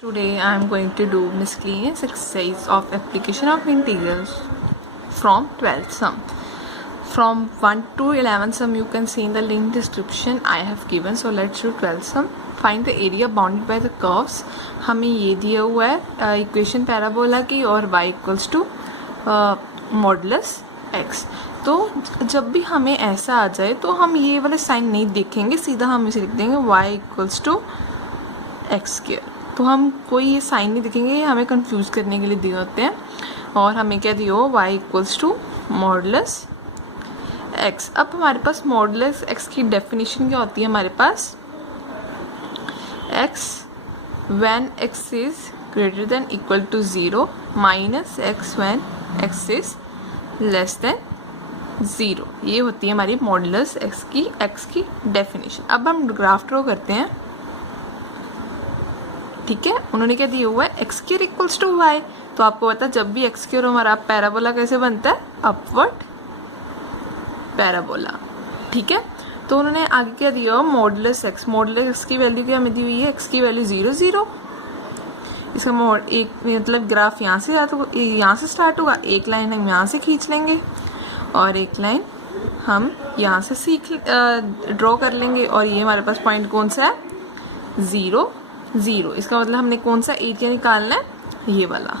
Today I am going to do miscellaneous exercise of application of integrals from 12th sum. From 1 to 11th sum you can see in the link description I have given. So let's do 12th sum. Find the area bounded by the curves. हमें ये दिया हुआ है equation parabola की और y equals to modulus x. तो जब भी हमें ऐसा आ जाए तो हम ये वाले साइन नहीं देखेंगे, सीधा हम इसे लिख देंगे y equals to x square. तो हम कोई ये साइन नहीं दिखेंगे, ये हमें कंफ्यूज करने के लिए दिए होते हैं. और हमें क्या दिया हो, y equals to modulus x. अब हमारे पास मॉडुलस x की डेफिनेशन क्या होती है, हमारे पास x when x is greater than equal to 0 minus x when x is less than 0. ये होती है हमारी मॉडुलस x की डेफिनेशन. अब हम ग्राफ ड्रॉ करते हैं. ठीक है, उन्होंने क्या दिया हुआ है, x square equals to y. तो आपको पता है जब भी एक्स स्क्वायर हमारा पैराबोला कैसे बनता है, अपवर्ड पैराबोला. ठीक है, तो उन्होंने आगे क्या दिया हुआ, मॉडुलस एक्स. मॉडुलस एक्स की वैल्यू क्या हमें दी हुई है, एक्स की वैल्यू 0 0. इसका एक मतलब ग्राफ यहाँ से स्टार्ट होगा, एक लाइन हम यहाँ से खींच लेंगे और एक लाइन हम यहाँ से ड्रॉ कर लेंगे. और ये हमारे पास पॉइंट कौन सा है, 0 0. इसका मतलब हमने कौन सा एरिया निकालना है, ये वाला.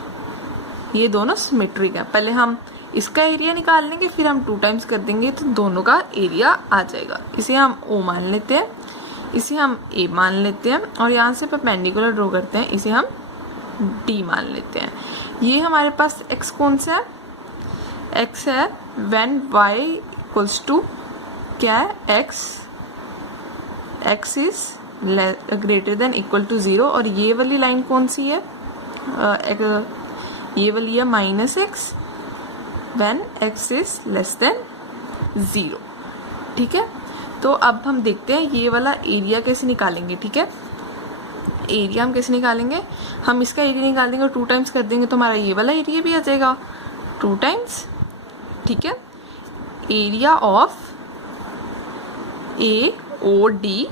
ये दोनों सिमेट्रिक है. पहले हम इसका एरिया निकाल लेंगे, फिर हम 2 टाइम्स कर देंगे तो दोनों का एरिया आ जाएगा. इसे हम O मान लेते हैं, इसे हम A मान लेते हैं और यहाँ से परपेंडिकुलर ड्रॉ करते हैं, इसे हम D मान लेते हैं. ये हमारे पास x कौन सा है, x है व्हेन y इक्वल्स टू क्या है, x is greater than equal to 0. और ये वाली लाइन कौन सी है, ये वाली है minus x when x is less than 0. ठीक है, तो अब हम देखते हैं ये वाला एरिया कैसे निकालेंगे. ठीक है, एरिया हम कैसे निकालेंगे, हम इसका एरिया निकाल देंगे और 2 टाइम्स कर देंगे तो हमारा ये वाला एरिया भी आ जाएगा 2 टाइम्स. ठीक है, area of AOD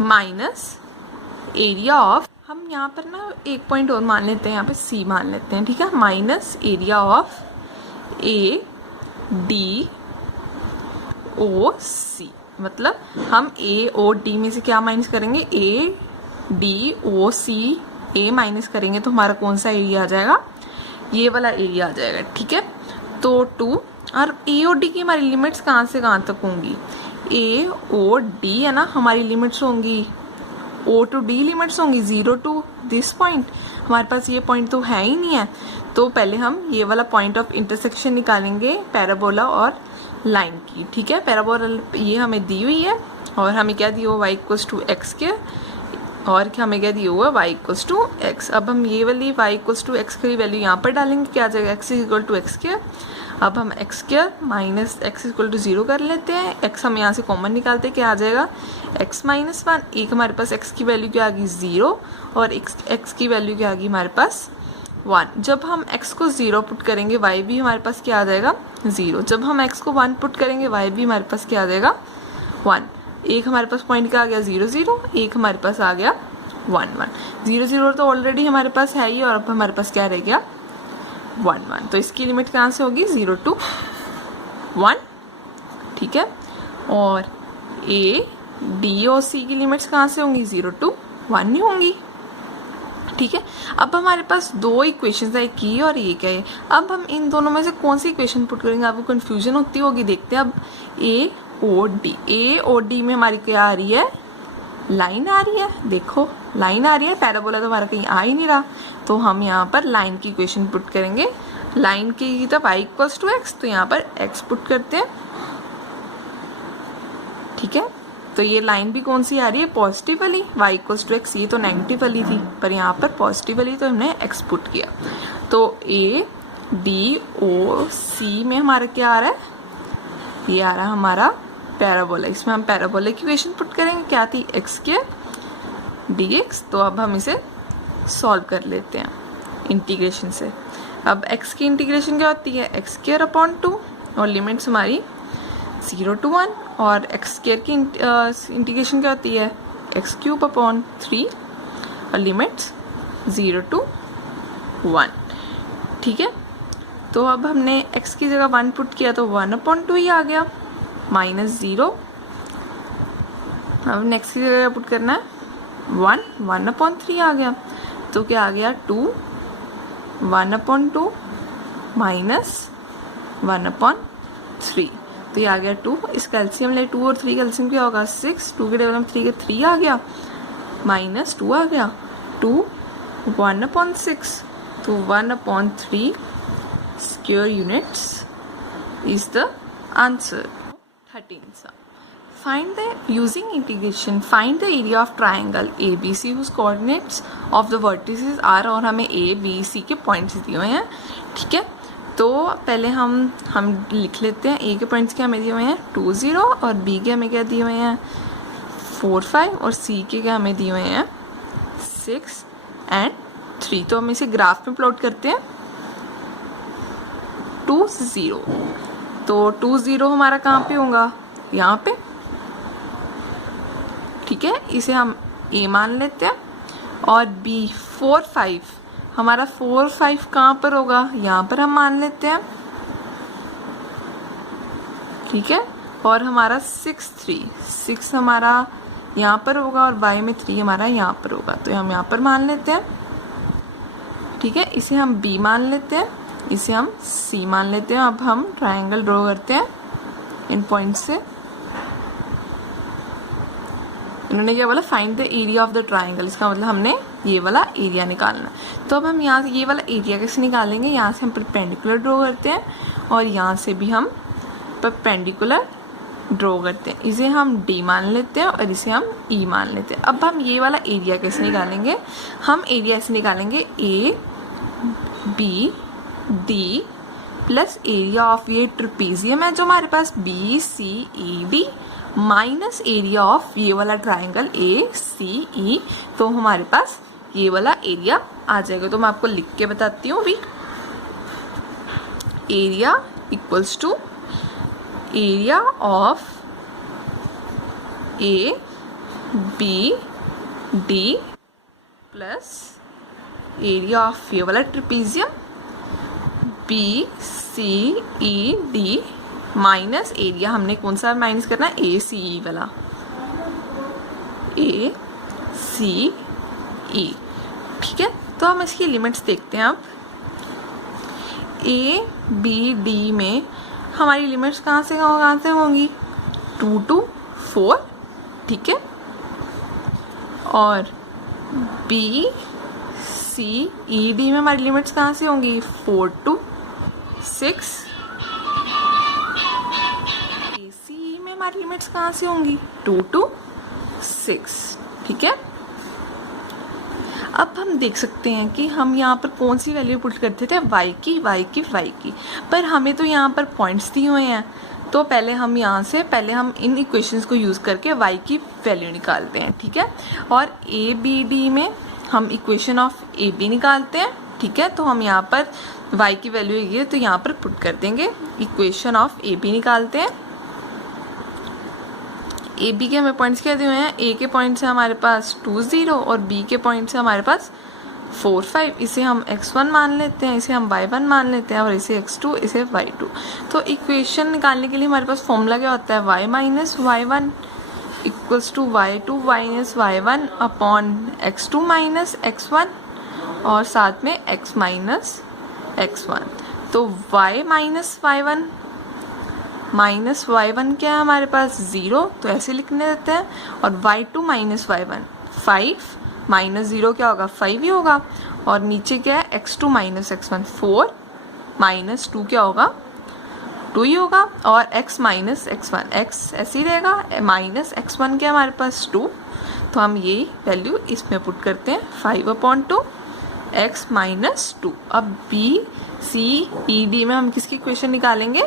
minus area of, हम यहाँ पर ना एक पॉइंट और मान लेते हैं, यहाँ पे C मान लेते हैं. ठीक है, माइनस एरिया ऑफ ADOC. मतलब हम AOD में से क्या माइनस करेंगे, ADOC A माइनस करेंगे तो हमारा कौन सा एरिया आ जाएगा, ये वाला एरिया आ जाएगा. ठीक है, तो 2. और AOD की हमारी लिमिट्स कहाँ से कहाँ तक होंगी, AOD है ना, हमारी लिमिट्स होंगी O to D लिमिट्स होंगी 0 टू दिस पॉइंट. हमारे पास ये पॉइंट तो है ही नहीं है, तो पहले हम ये वाला पॉइंट ऑफ इंटरसेक्शन निकालेंगे पैराबोला और लाइन की. ठीक है, पैराबोला ये हमें दी हुई है और हमें क्या दिया हुआ, y इक्वल्स टू एक्स के, और हमें क्या दिया हुआ, y इक्वल्स टू एक्स. अब हम ये वाली y इक्वल्स टू एक्स की वैल्यू यहाँ पर डालेंगे, क्या आ जाएगा, x इक्वल टू एक्स के. अब हम x square minus x equal to 0 कर लेते हैं. x हम यहाँ से कॉमन निकालते हैं, क्या आ जाएगा, x माइनस 1. एक हमारे पास x की वैल्यू क्या आ गई 0 और x की वैल्यू क्या आ गई हमारे पास 1. जब हम x को 0 पुट करेंगे y भी हमारे पास क्या आ जाएगा 0. जब हम x को 1 पुट करेंगे y भी हमारे पास क्या आ जाएगा 1. एक हमारे पास पॉइंट क्या आ गया 0 0, एक हमारे पास आ गया 1 1. 0 0 तो ऑलरेडी हमारे पास है ही, और अब हमारे पास क्या रह गया 1 1. तो इसकी लिमिट कहाँ से होगी, 0 टू 1. ठीक है, और ADOC की लिमिट्स कहाँ से होंगी, 0 टू 1 नहीं होंगी. ठीक है, अब हमारे पास 2 इक्वेशंस है, एक ये और ये क्या है. अब हम इन दोनों में से कौन सी इक्वेशन पुट करेंगे, आपको कंफ्यूजन होती होगी. देखते हैं अब AOD में हमारी क्या आ रही है, लाइन आ रही है. देखो लाइन आ रही है, पैराबोला तो हमारा कहीं आ ही नहीं रहा, तो हम यहाँ पर लाइन की इक्वेशन पुट करेंगे. लाइन की तो y इक्वल्स टू एक्स, तो यहाँ पर x पुट करते हैं. ठीक है, तो ये लाइन भी कौन सी आ रही है, पॉजिटिव वाली, y इक्वल्स टू एक्स. ये तो नेगेटिव वाली थी, पर यहाँ पर पॉजिटिव वाली, तो हमने x पुट किया. तो ADOC में हमारा क्या आ रहा है, ये आ रहा है हमारा पैराबोला. इसमें हम पैराबोला की इक्वेशन पुट करेंगे, क्या थी, x के dx. तो अब हम इसे सॉल्व कर लेते हैं इंटीग्रेशन से. अब x की इंटीग्रेशन क्या होती है, x स्क्वायर अपॉन 2, और लिमिट्स हमारी 0 टू 1. और एक्स स्क्वायर की इंटीग्रेशन क्या होती है, एक्स क्यूब अपॉन 3 और लिमिट्स 0 to 1। ठीक है, तो अब हमने x की जगह 1 पुट किया तो 1/2 ही आ गया, माइनस 0। अब हमने x की जगह पुट करना है 1/3 आ गया, तो क्या आ गया 2 1/2 माइनस 1/3, तो ये आ गया 2। इसका एलसीएम ले, 2 और 3 का एलसीएम क्या होगा 6, 2 के टेबल में 3 के 3 आ गया, माइनस 2 आ गया, 2 1/6, तो 1/3 square units is the answer। 13 find the using integration find the area of triangle ABC whose coordinates of the vertices are, और हमें A B C के पॉइंट्स दिए हुए हैं। ठीक है, तो पहले हम लिख लेते हैं। A के पॉइंट्स क्या हमें दिए हुए हैं 2 0 और B के हमें क्या दिए हुए हैं 4 5 और C के क्या हमें दिए हुए हैं 6 and 3। तो हम इसे ग्राफ में प्लॉट करते हैं 2 0, तो 2 0 हमारा कहाँ पे होगा यहाँ पे। ठीक है, इसे हम A मान लेते हैं और B 4 5 हमारा 4 5 कहाँ पर होगा यहाँ पर हम मान लेते हैं। ठीक है, और हमारा 6 3 6 हमारा यहाँ पर होगा और y में 3 हमारा यहाँ पर होगा, तो हम यहाँ पर मान लेते हैं। ठीक है, इसे हम B मान लेते हैं, इसे हम C मान लेते हैं। अब हम ट्रायंगल ड्रॉ करते हैं इन पॉइंट से। इन्होंने क्या बोला find the area of the triangle, इसका मतलब हमने ये वाला एरिया निकालना। तो अब हम यहाँ से ये वाला एरिया कैसे निकालेंगे, यहाँ से हम परपेंडिकुलर ड्रॉ करते हैं और यहाँ से भी हम परपेंडिकुलर ड्रॉ करते हैं। इसे हम D मान लेते हैं और इसे हम E मान लेते हैं। अब हम ये वाला एरिया कैसे निकालेंगे, हम एरिया ऐसे निकालेंगे A B D plus area of ये ट्रेपेजियम है जो हमारे पास BCED माइनस एरिया ऑफ ये वाला ट्राइंगल ACE, तो हमारे पास ये वाला एरिया आ जाएगा। तो मैं आपको लिख के बताती हूँ अभी। Area equals to area of ABD plus area of ये वाला ट्रेपेजियम BCED माइनस एरिया हमने कौन सा माइनस करना है ACE वाला ACE। ठीक है, तो हम इसकी लिमिट्स देखते हैं। अब ABD में हमारी लिमिट्स कहाँ से होंगी 2 to 4। ठीक है, और BCED में हमारी लिमिट्स कहाँ से होंगी 4 to 6। ACE में हमारी लिमिट्स कहाँ से होंगी 2 to 6। ठीक है, अब हम देख सकते हैं कि हम यहाँ पर कौन सी वैल्यू पुट करते थे y की, पर हमें तो यहाँ पर पॉइंट्स दिए हुए हैं। तो पहले हम इन इक्वेशंस को यूज़ करके y की वैल्यू निकालते हैं। ठीक है, और ABD में हम इक्वेशन ऑफ AB निकालते हैं। ठीक है, तो हम यहाँ पर y की वैल्यू ये तो यहाँ पर पुट कर देंगे, इक्वेशन ऑफ AB निकालते हैं। AB के हमें पॉइंट्स क्या दिए हुए हैं, A के पॉइंट्स है हमारे पास 2 0 और B के पॉइंट्स है हमारे पास 4 5। इसे हम x1 मान लेते हैं, इसे हम y1 मान लेते हैं और इसे x2, इसे y2। तो इक्वेशन निकालने के लिए हमारे पास फॉर्मूला क्या होता है y minus y1 equals to y2 minus y1 upon x2 minus x1 और साथ में x माइनस x1। तो y minus y1 minus y1 क्या है हमारे पास 0, तो ऐसे लिखने देते हैं। और y2 माइनस y1 5 माइनस 0 क्या होगा 5 ही होगा। और नीचे क्या है x2 माइनस x1 4 माइनस 2 क्या होगा 2 ही होगा। और x माइनस x1 x ऐसे ही रहेगा, माइनस x1 क्या हमारे पास 2, तो हम यही वैल्यू इसमें पुट करते हैं 5/2 x माइनस 2। अब BCED में हम किसकी इक्वेशन निकालेंगे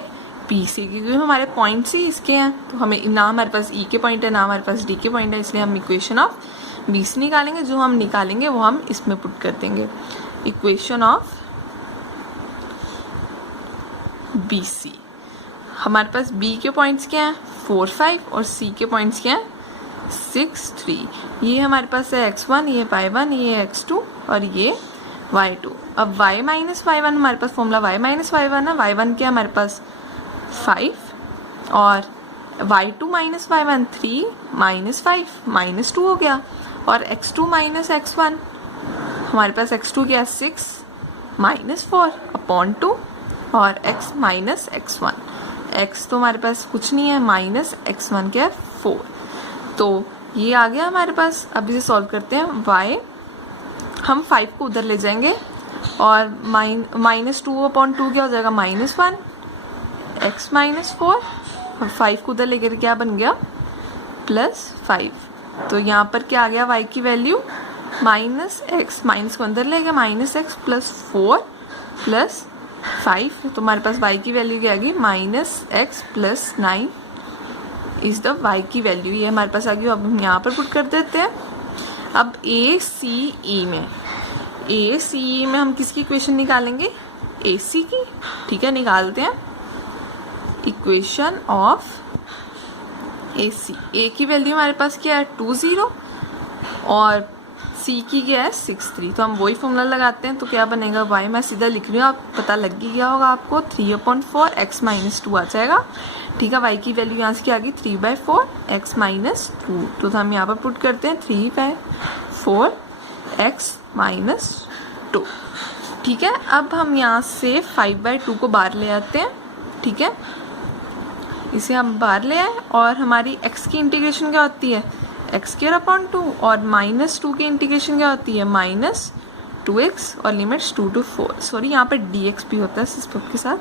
BC की, क्योंकि हमारे पॉइंट्स ही इसके हैं। तो हमें ना हमारे पास E के पॉइंट है ना हमारे पास D के पॉइंट है, इसलिए हम इक्वेशन ऑफ BC निकालेंगे। जो हम निकालेंगे वो हम इसमें पुट कर देंगे, इक्वेशन ऑफ BC। हमारे पास B के पॉइंट्स क्या हैं 4 5 और C के पॉइंट्स क्या हैं 6 3। ये हमारे पास है x1, ये y1, ये x2 और ये y2। अब y माइनस y1 हमारे पास फॉर्मूला y माइनस y1 है। y1 क्या हमारे पास 5 और y2 minus y1 3 minus 5 minus 2 हो गया। और x2 माइनस x1 हमारे पास x2 क्या है 6 माइनस 4 अपॉन 2 और x माइनस x1। x तो हमारे पास कुछ नहीं है, माइनस x1 क्या है 4। तो ये आ गया हमारे पास। अब इसे सॉल्व करते हैं। y हम 5 को उधर ले जाएंगे और माइनस 2 अपॉन 2 क्या हो जाएगा -1 x माइनस 4 और 5 को उधर लेकर क्या बन गया +5। तो यहाँ पर क्या आ गया y की वैल्यू -x, माइनस को अंदर ले गया -x + 4 + 5। तो हमारे पास y की वैल्यू क्या आ गई -x + 9 इज द y की वैल्यू। ये हमारे पास आ गई। अब हम यहाँ पर पुट कर देते हैं। अब ACE में हम किसकी इक्वेशन निकालेंगे AC की। ठीक है, निकालते हैं इक्वेशन ऑफ AC। A की वैल्यू हमारे पास क्या है 20 और C की क्या है 63। तो हम वही फॉर्मूला लगाते हैं। तो क्या बनेगा y, मैं सीधा लिख रही हूँ, आप पता लग ही गया होगा आपको, 3/4 x - 2 आ जाएगा। ठीक है, y की वैल्यू यहाँ से क्या आ गई 3/4 x - 2। तो हम यहाँ पर पुट करते हैं 3/4 x - 2। ठीक है, अब हम यहाँ से 5/2 को बाहर ले आते हैं। ठीक है, इसे हम बाहर ले आए और हमारी x की इंटीग्रेशन क्या होती है x² और -2 की इंटीग्रेशन क्या होती है -2x और लिमिट्स 2 to 4। सॉरी, यहाँ पे dx भी होता है सिस्टम के साथ।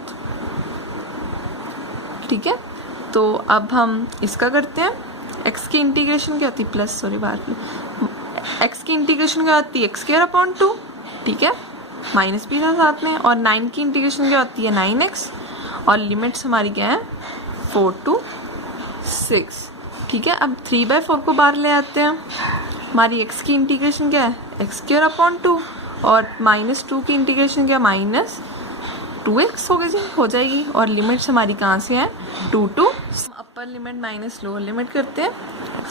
ठीक है, तो अब हम इसका करते हैं। x की इंटीग्रेशन क्या होती है x की इंटीग्रेशन क्या होती है x²। ठीक है, माइनस भी था साथ में। और 9 की इंटीग्रेशन क्या होती है 9x और लिमिट्स हमारी क्या है 4 to 6। ठीक है, अब 3/4 को बाहर ले आते हैं। हमारी x की इंटीग्रेशन क्या है x² और -2 की इंटीग्रेशन क्या -2x हो जाएगी। और लिमिट्स हमारी कहाँ से है 2 to upper limit minus lower limit करते हैं।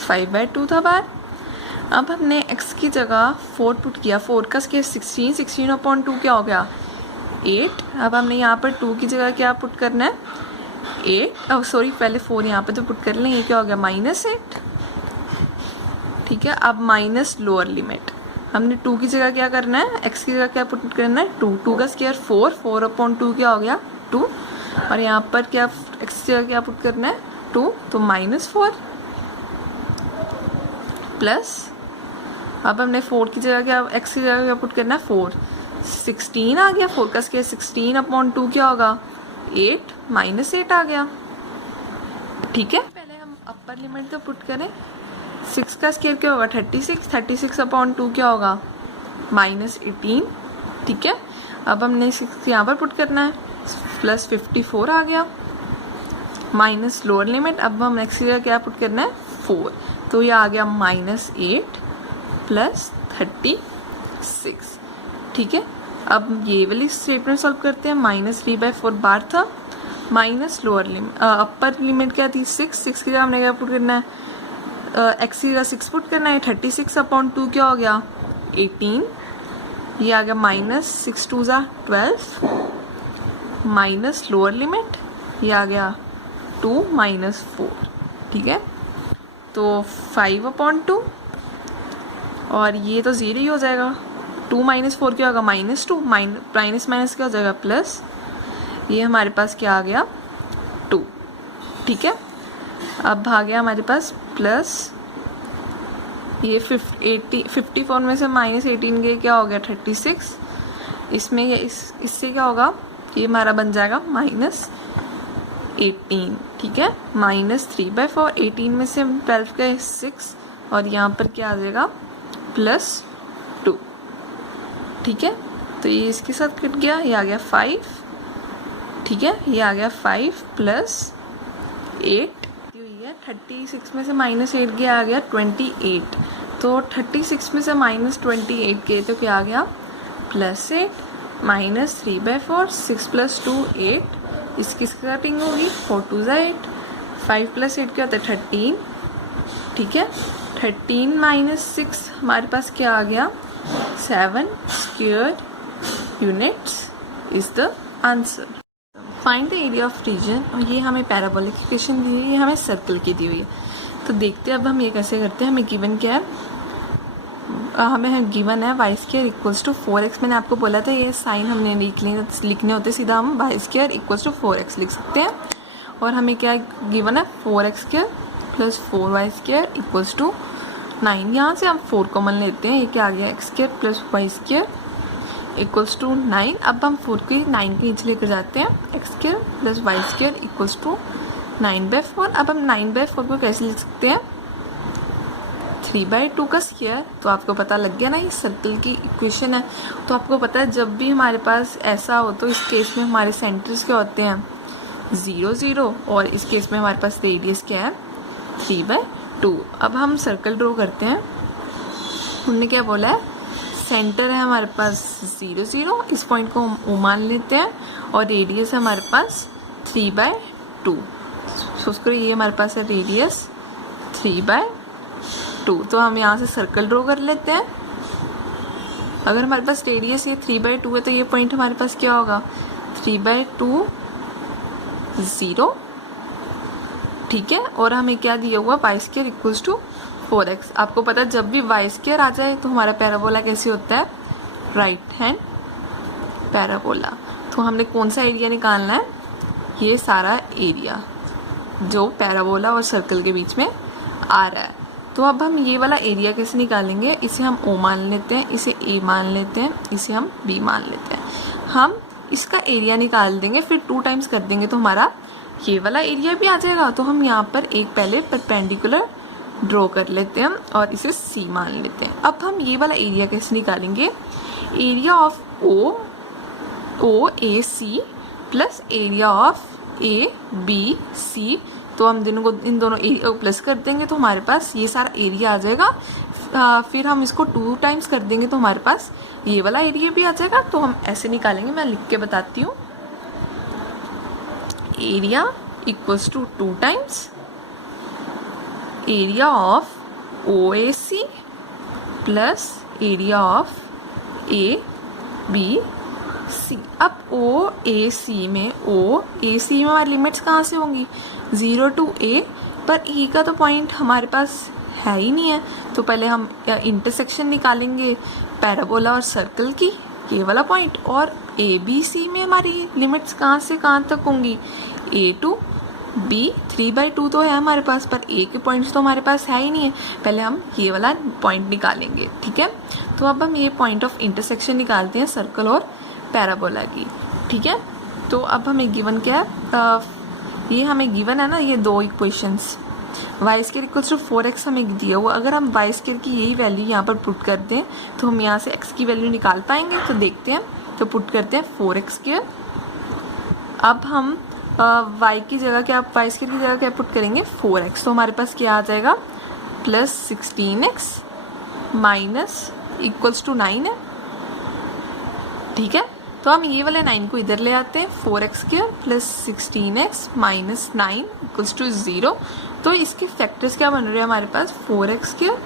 5/2 था बाहर। अब हमने x की जगह 4 पुट किया। 4 का स्क्वायर 16, 16/2 क्या हो गया 8। अब हमने यहाँ पर 2 की जगह क्या पुट करना है 8। सॉरी, पहले 4 यहाँ पे तो पुट कर लें। ये क्या हो गया -8। ठीक है, अब माइनस लोअर लिमिट हमने 2 की जगह क्या करना है x की जगह क्या पुट करना है 2। 2 का स्क्वायर 4, 4/2 क्या हो गया 2। और यहाँ पर क्या x की जगह क्या पुट करना है 2, तो -4 प्लस। अब हमने 4 की जगह क्या x की जगह क्या पुट करना है 4, 16 आ गया। 4 का स्क्वायर 16/2 क्या होगा 8, -8 आ गया। ठीक है, पहले हम अपर लिमिट तो पुट करें। 6 का स्क्वायर क्या होगा 36, 36/2 क्या होगा -18। ठीक है, अब हमने 6 यहाँ पर पुट करना है +54 आ गया माइनस लोअर लिमिट। अब हम x की जगह क्या पुट करना है 4, तो ये आ गया -8 + 36। ठीक है, अब ये वाली स्टेटमेंट सॉल्व करते हैं। -3/4 बार था, minus lower limit upper limit क्या थी 6 की जगह हमने क्या पुट करना है x की जगह 6 पुट करना है। 36/2 क्या हो गया 18। ये आ गया -6 2 12 माइनस लोअर लिमिट ये आ गया 2 -4। ठीक है, तो 5/2 और ये तो 0 ही हो जाएगा। 2 - 4 क्या होगा -2, माइनस क्या हो जाएगा प्लस। ये हमारे पास क्या आ गया 2। ठीक है, अब आ गया हमारे पास प्लस ये 54 में से -18 गए क्या हो गया 36। इसमें ये इससे क्या होगा ये हमारा बन जाएगा -18। ठीक है, -3/4 18 में से 12 गए 6 और यहाँ पर क्या आ जाएगा +2। ठीक है, तो ये इसके साथ कट गया। ये आ गया 5। ठीक है, ये आ गया 5 + 8 हुई है। 36 में से -8 गया आ गया 28। तो 36 में से -28 गए तो क्या आ गया +8 -3/4 6 + 2 8। इसकी कटिंग होगी 4 2 8 5 + 8 क्या होता है 13। ठीक है, 13 माइनस 6 हमारे पास क्या आ गया, 7 square units is the answer. Find the area of region, और ये हमें पैराबोलिक इक्वेशन दी हुई है, ये हमें सर्कल की दी हुई है। तो देखते हैं अब हम ये कैसे करते हैं। हमें गिवन क्या है, हमें गिवन है Y square equals to 4x। मैंने आपको बोला था ये साइन हमने लिखने होते, सीधा हम Y square equals to 4x लिख सकते हैं। और हमें क्या गिवन है, 4x square plus 4y square equals to 9। यहाँ से हम 4 कॉमन लेते हैं, ये क्या आ गया, x square plus y square equals to 9। अब हम 4 को 9 के नीचे लेकर जाते हैं, x square plus y square equals to 9/4। अब हम 9/4 को कैसे लिख सकते हैं, 3/2 का स्क्वायर। तो आपको पता लग गया ना, ये सर्कल की इक्वेशन है। तो आपको पता है जब भी हमारे पास ऐसा हो तो इस केस में हमारे सेंटर्स क्या होते हैं, 0 0, और इस केस में हमारे पास रेडियस क्या है, 3/2। अब हम सर्कल ड्रॉ करते हैं। उन्होंने क्या बोला है, सेंटर है हमारे पास 0 0, इस पॉइंट को हम O मान लेते हैं, और रेडियस है हमारे पास 3/2। सो उसको ये हमारे पास है रेडियस 3/2। तो हम यहाँ से सर्कल ड्रॉ कर लेते हैं। अगर हमारे पास रेडियस ये 3/2 है तो ये पॉइंट हमारे पास क्या होगा, 3/2 0, ठीक है। और हमें क्या दिया हुआ, Y square equals to 4x। आपको पता है जब भी वाई स्क्वायर आ जाए तो हमारा पैराबोला कैसे होता है, राइट हैंड पैराबोला। तो हमने कौन सा एरिया निकालना है, ये सारा एरिया जो पैराबोला और सर्कल के बीच में आ रहा है। तो अब हम ये वाला एरिया कैसे निकालेंगे, इसे हम O मान लेते हैं, इसे A मान लेते हैं, इसे हम B मान लेते हैं। हम इसका एरिया निकाल देंगे, फिर 2 टाइम्स कर देंगे तो हमारा ये वाला एरिया भी आ जाएगा। तो हम यहाँ पर एक पहले परपेंडिकुलर ड्रॉ कर लेते हैं और इसे C मान लेते हैं। अब हम ये वाला एरिया कैसे निकालेंगे, area of OAC plus area of ABC। तो हम इन दोनों एरिया को प्लस कर देंगे तो हमारे पास ये सारा एरिया आ जाएगा। फिर हम इसको 2 टाइम्स कर देंगे तो हमारे पास ये वाला एरिया भी आ जाएगा। तो हम ऐसे निकालेंगे, मैं लिख के बताती हूँ। Area equals to 2 times area of OAC plus area of ABC। अब OAC में हमारी लिमिट्स कहाँ से होंगी, 0 to A, पर E का तो पॉइंट हमारे पास है ही नहीं है। तो पहले हम इंटरसेक्शन निकालेंगे पैराबोला और सर्कल की, ये वाला पॉइंट। और ABC में हमारी लिमिट्स कहाँ से कहाँ तक होंगी, A to B। 3/2 तो है हमारे पास, पर A के पॉइंट्स तो हमारे पास है ही नहीं है। पहले हम ये वाला पॉइंट निकालेंगे, ठीक है। तो अब हम ये पॉइंट ऑफ इंटरसेक्शन निकालते हैं सर्कल और पैराबोला की, ठीक है। तो अब हमें गिवन क्या है, ये हमें गिवन है ना, ये 2 equations, y square equals to 4x हमें दिया हुआ। अगर हम वाई स्क्वायर की यही वैल्यू यहाँ पर पुट कर दें तो हम यहाँ से x की वैल्यू निकाल पाएंगे। तो देखते हैं, तो पुट करते हैं 4x स्क्वायर। अब हम y की जगह क्या, वाई स्क्वायर की जगह क्या पुट करेंगे, 4x। तो हमारे पास क्या आ जाएगा, plus 16x minus equals to 9 है, ठीक है। तो हम ये वाले 9 को इधर ले आते हैं, 4x square plus 16x minus 9 equals to 0। तो इसके फैक्टर्स क्या बन रहे हैं हमारे पास, 4x square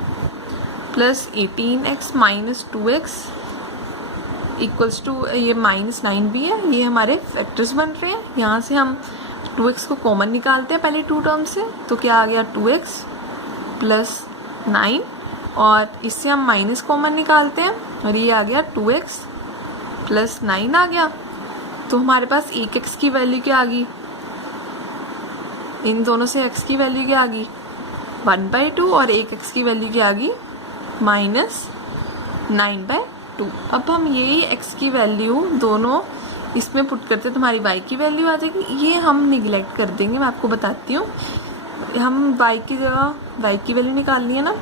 plus 18x minus 2x equals to, ये माइनस 9 भी है, ये हमारे फैक्टर्स बन रहे हैं। यहाँ से हम 2x को कॉमन निकालते हैं पहले 2 टर्म से, तो क्या आ गया 2x प्लस 9, और इससे हम माइनस कॉमन निकालते हैं और ये आ गया 2x प्लस 9 आ गया। तो हमारे पास एक x की वैल्यू क्या आ गई, इन दोनों से x की वैल्यू क्या आ गई, 1/2, और एक x की वैल्यू क्या आ गई, माइनस 9/2। अब हम यही x की वैल्यू दोनों इसमें पुट करते हैं तो हमारी y की वैल्यू आ जाएगी। ये हम निगलेक्ट कर देंगे, मैं आपको बताती हूँ। हम y की जगह y की वैल्यू निकालनी है ना,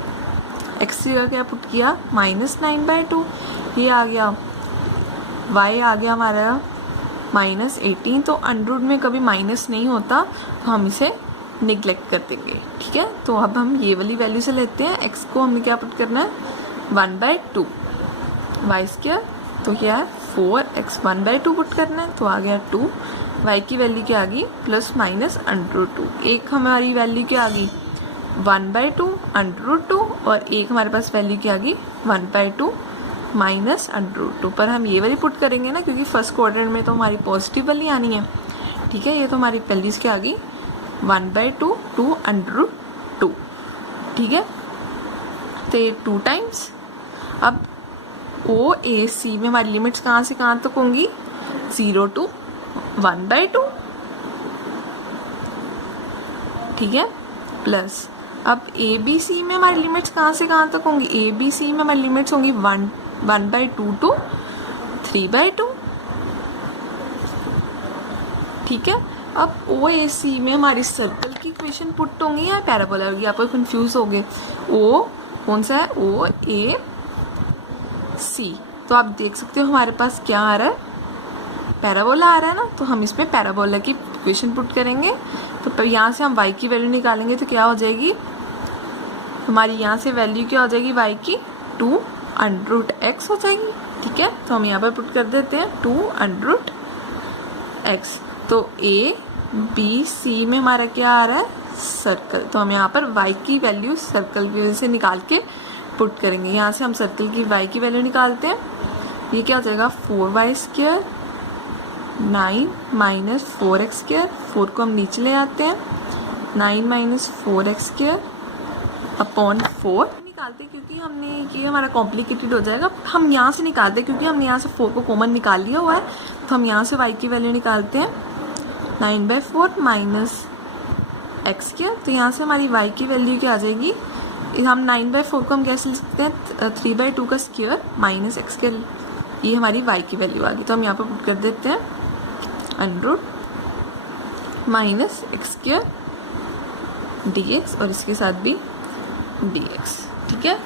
x की जगह क्या पुट किया, माइनस 9/2, ये आ गया, y आ गया हमारा माइनस 18। तो अंडररूट में कभी माइनस नहीं होता, तो हम इसे निगलेक्ट कर देंगे, ठीक है। तो अब हम ये वाली वैल्यू से लेते हैं, x को हमें क्या पुट करना है, 1/2 वाई स्क्वायर, तो क्या है 4x 1/2 पुट करना है, तो आ गया 2। y की वैल्यू क्या आ गई, प्लस माइनस √2। एक हमारी वैल्यू क्या आ गई, 1/2 √2 और एक हमारे पास वैल्यू क्या आ गई 1/2 माइनस √2 पर हम ये वाली पुट करेंगे ना, क्योंकि फर्स्ट क्वाड्रेंट में तो हमारी पॉजिटिव वाली आनी है। ठीक है, ये तो हमारी वैल्यूज़ क्या आ गई 1/2 2 √2। ठीक है, तो ये 2 टाइम्स। अब OAC में हमारी लिमिट्स कहाँ से कहाँ तक होंगी 0 to 1/2। ठीक है, प्लस अब ABC में हमारी लिमिट्स कहाँ से कहाँ तक होंगी, ABC में हमारी लिमिट्स होंगी 1/2 to 3/2। ठीक है, अब OAC में हमारी सर्कल की इक्वेशन पुट होंगी या पैराबोला होगी, आप कंफ्यूज हो गए। O कौन सा है OAC, तो आप देख सकते हो हमारे पास क्या आ रहा है पैराबोला आ रहा है ना, तो हम इसमें पैराबोला की इक्वेशन पुट करेंगे। तो यहाँ से हम y की वैल्यू निकालेंगे तो क्या हो जाएगी हमारी, यहाँ से वैल्यू क्या हो जाएगी y की 2 √x हो जाएगी। ठीक है, तो हम यहाँ पर पुट कर देते हैं 2 √x। तो ABC में हमारा क्या आ रहा है सर्कल, तो हम यहाँ पर y की वैल्यू सर्कल की वजह से निकाल के पुट करेंगे। यहाँ से हम सर्कल की y की वैल्यू निकालते हैं, ये क्या हो जाएगा 4y², 9 माइनस 4x², 4 को हम नीचे ले आते हैं, 9 माइनस 4x² अपॉन 4 निकालते हैं, क्योंकि हमने ये हमारा कॉम्प्लिकेटेड हो जाएगा। हम यहाँ से निकालते हैं क्योंकि हमने यहाँ से 4 को कॉमन निकाल लिया हुआ है, तो हम यहाँ से y की वैल्यू निकालते हैं 9/4 माइनस x²। तो यहाँ से हमारी y की वैल्यू क्या आ जाएगी, हम 9/4 को हम कैसे लिख सकते हैं 3/2 का स्क्वायर माइनस x², ये हमारी y की वैल्यू आ गई। तो हम यहाँ पर पुट कर देते हैं √ माइनस x² dx और इसके साथ भी dx। ठीक है,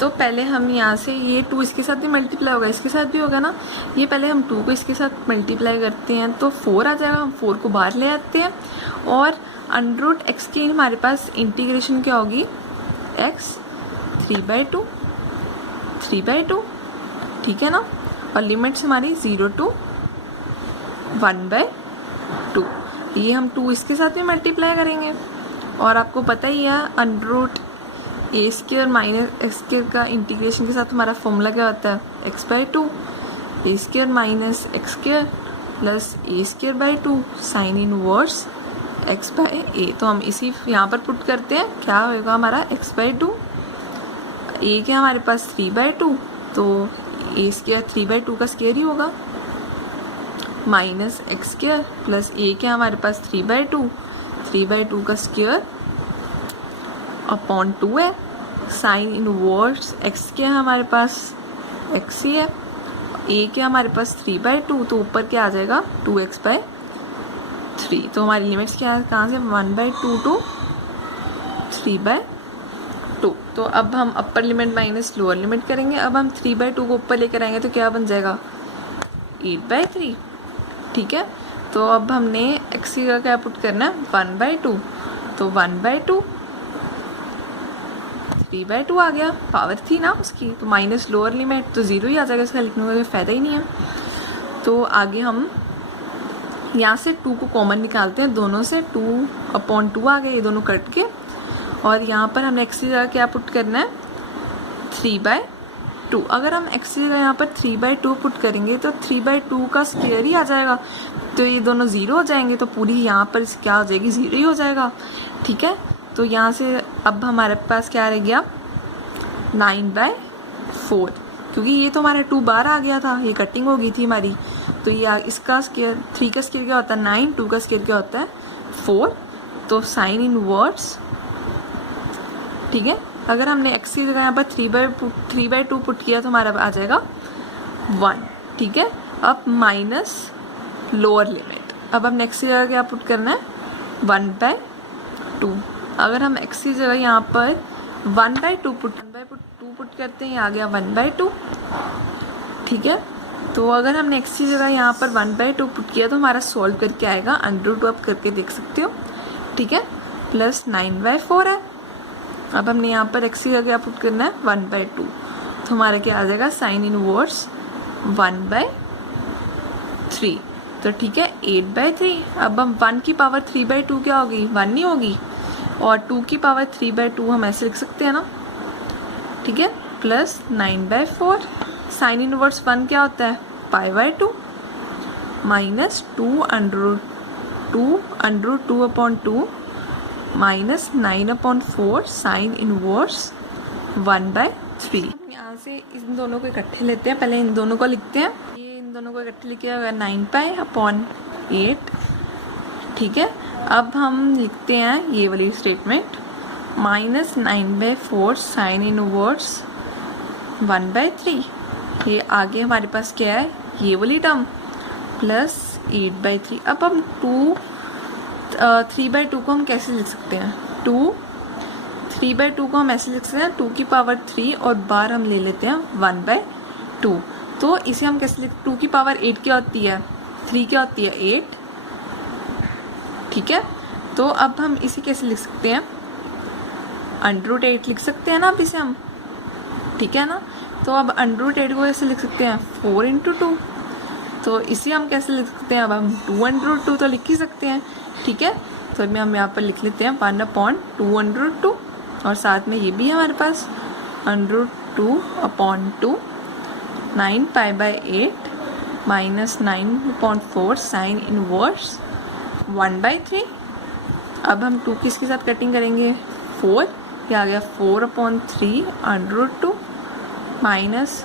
तो पहले हम यहाँ से ये 2 इसके साथ भी मल्टीप्लाई होगा, इसके साथ भी होगा ना, ये पहले हम 2 को इसके साथ मल्टीप्लाई करते हैं तो 4 आ जाएगा, हम 4 को बाहर ले आते हैं और √x की हमारे पास इंटीग्रेशन क्या होगी x 3/2। ठीक है ना, और लिमिट्स हमारी 0 to 1/2। ये हम 2 इसके साथ भी मल्टीप्लाई करेंगे और आपको पता ही है √A² माइनस x² का इंटीग्रेशन के साथ हमारा फॉर्मूला क्या होता है x/2 A² minus x² plus A²/2 sine inverse x/a। तो हम इसी यहाँ पर पुट करते हैं, क्या होगा हमारा x/2, a क्या हमारे पास 3/2, तो A² 3/2 का स्क्वायर ही होगा माइनस x² प्लस a क्या हमारे पास 3/2 का स्क्वायर अपॉन 2 है, साइन इनवर्स x क्या है हमारे पास x ही है, a क्या हमारे पास 3/2, तो ऊपर क्या आ जाएगा 2x/3। तो हमारी लिमिट्स क्या है कहाँ से 1/2 to 3/2। तो अब हम upper limit minus lower limit करेंगे। अब हम 3/2 को ऊपर लेकर आएंगे तो क्या बन जाएगा 8/3। ठीक है, तो अब हमने x का क्या पुट करना है 1/2, तो 1/2 3/2 आ गया, पावर थी ना उसकी, तो माइनस लोअर लिमिट तो 0 ही आ जाएगा, इसका लिखने का कोई फ़ायदा ही नहीं है। तो आगे हम यहाँ से 2 को कॉमन निकालते हैं, दोनों से 2/2 आ गए, ये दोनों कट के, और यहाँ पर हमें x की जगह क्या पुट करना है 3/2। अगर हम x की जगह यहाँ पर 3/2 पुट करेंगे तो 3/2 का स्क्वायर ही आ जाएगा, तो ये दोनों 0 हो जाएंगे, तो पूरी यहाँ पर क्या हो जाएगी 0 ही हो जाएगा। ठीक है, तो यहाँ से अब हमारे पास क्या रह गया 9/4, क्योंकि ये तो हमारा 2 बार आ गया था, ये कटिंग हो गई थी हमारी, तो ये इसका स्क्वायर 3 का स्क्वायर क्या होता है 9, 2 का स्क्वायर क्या होता है 4, तो साइन इनवर्स। ठीक है, अगर हमने x की जगह यहाँ पर 3/2 पुट किया तो हमारा आ जाएगा 1। ठीक है, अब माइनस लोअर लिमिट, अब हम x की जगह क्या पुट करना है 1/2। अगर हम x की जगह यहाँ पर 1/2 पुट करते हैं, आ गया 1/2। ठीक है, तो अगर हमने x की जगह यहाँ पर 1/2 पुट किया तो हमारा सॉल्व करके आएगा √2, आप करके देख सकते हो। ठीक है, प्लस 9/4 है। अब हमने यहाँ पर x की जगह पुट करना है 1/2, तो हमारा क्या आ जाएगा साइन इनवर्स 1/3। तो ठीक है 8/3। अब हम 1 की पावर 3/2 क्या होगी 1 नहीं होगी, और 2 की पावर 3/2 हम ऐसे लिख सकते हैं ना, ठीक है, प्लस 9/4। साइन इनवर्स 1 क्या होता है, π/2 माइनस 2√2 माइनस 9/4 साइन इनवर्स 1/3। यहाँ से इन दोनों को इकट्ठे लेते हैं, पहले इन दोनों को लिखते हैं, ये इन दोनों को इकट्ठे लिखे होगा 9π/8, ठीक है। अब हम लिखते हैं ये वाली स्टेटमेंट, माइनस 9/4 साइन इनवर्स 1/3। ये आगे हमारे पास क्या है, ये वाली टर्म, प्लस 8/3। अब हम 3/2 को हम कैसे लिख सकते हैं, 3/2 को हम ऐसे लिख सकते हैं 2 की पावर 3 और बार हम ले लेते हैं 1/2। तो इसे हम कैसे लिख, 2 की पावर 8 क्या होती है, 3 क्या होती है 8, ठीक है। तो अब हम इसे कैसे लिख सकते हैं, √8 लिख सकते हैं ना अब इसे हम, ठीक है ना। तो अब √8 को कैसे लिख सकते हैं, 4 × 2। तो इसे हम कैसे लिख सकते हैं, अब हम 2 √2 तो लिख ही सकते हैं, ठीक है। तो हम यहाँ पर लिख लेते हैं 1/2 और साथ में ये भी है हमारे पास √2/2 9π/8 माइनस 9/4 साइन इनवर्स 1/3। अब हम 2 किसके साथ कटिंग करेंगे, 4, ये आ गया 4/3 √2 माइनस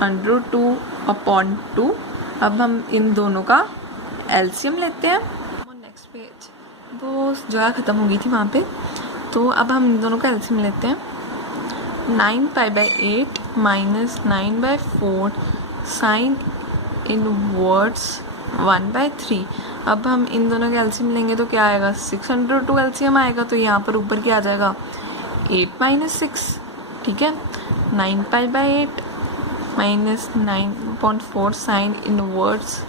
√2/2। अब हम इन दोनों का एलसीएम लेते हैं। नेक्स्ट पेज, वो जगह ख़त्म हो गई थी वहाँ पे, तो अब हम इन दोनों का एलसीएम लेते हैं। 9π/8 माइनस 9/4 साइन इनवर्स 1/3। अब हम इन दोनों का एलसीएम लेंगे तो क्या आएगा, 602 एलसीएम आएगा। तो यहाँ पर ऊपर क्या आ जाएगा, 8 - 6, ठीक है। 9π/8 माइनस 9/4 साइन इनवर्स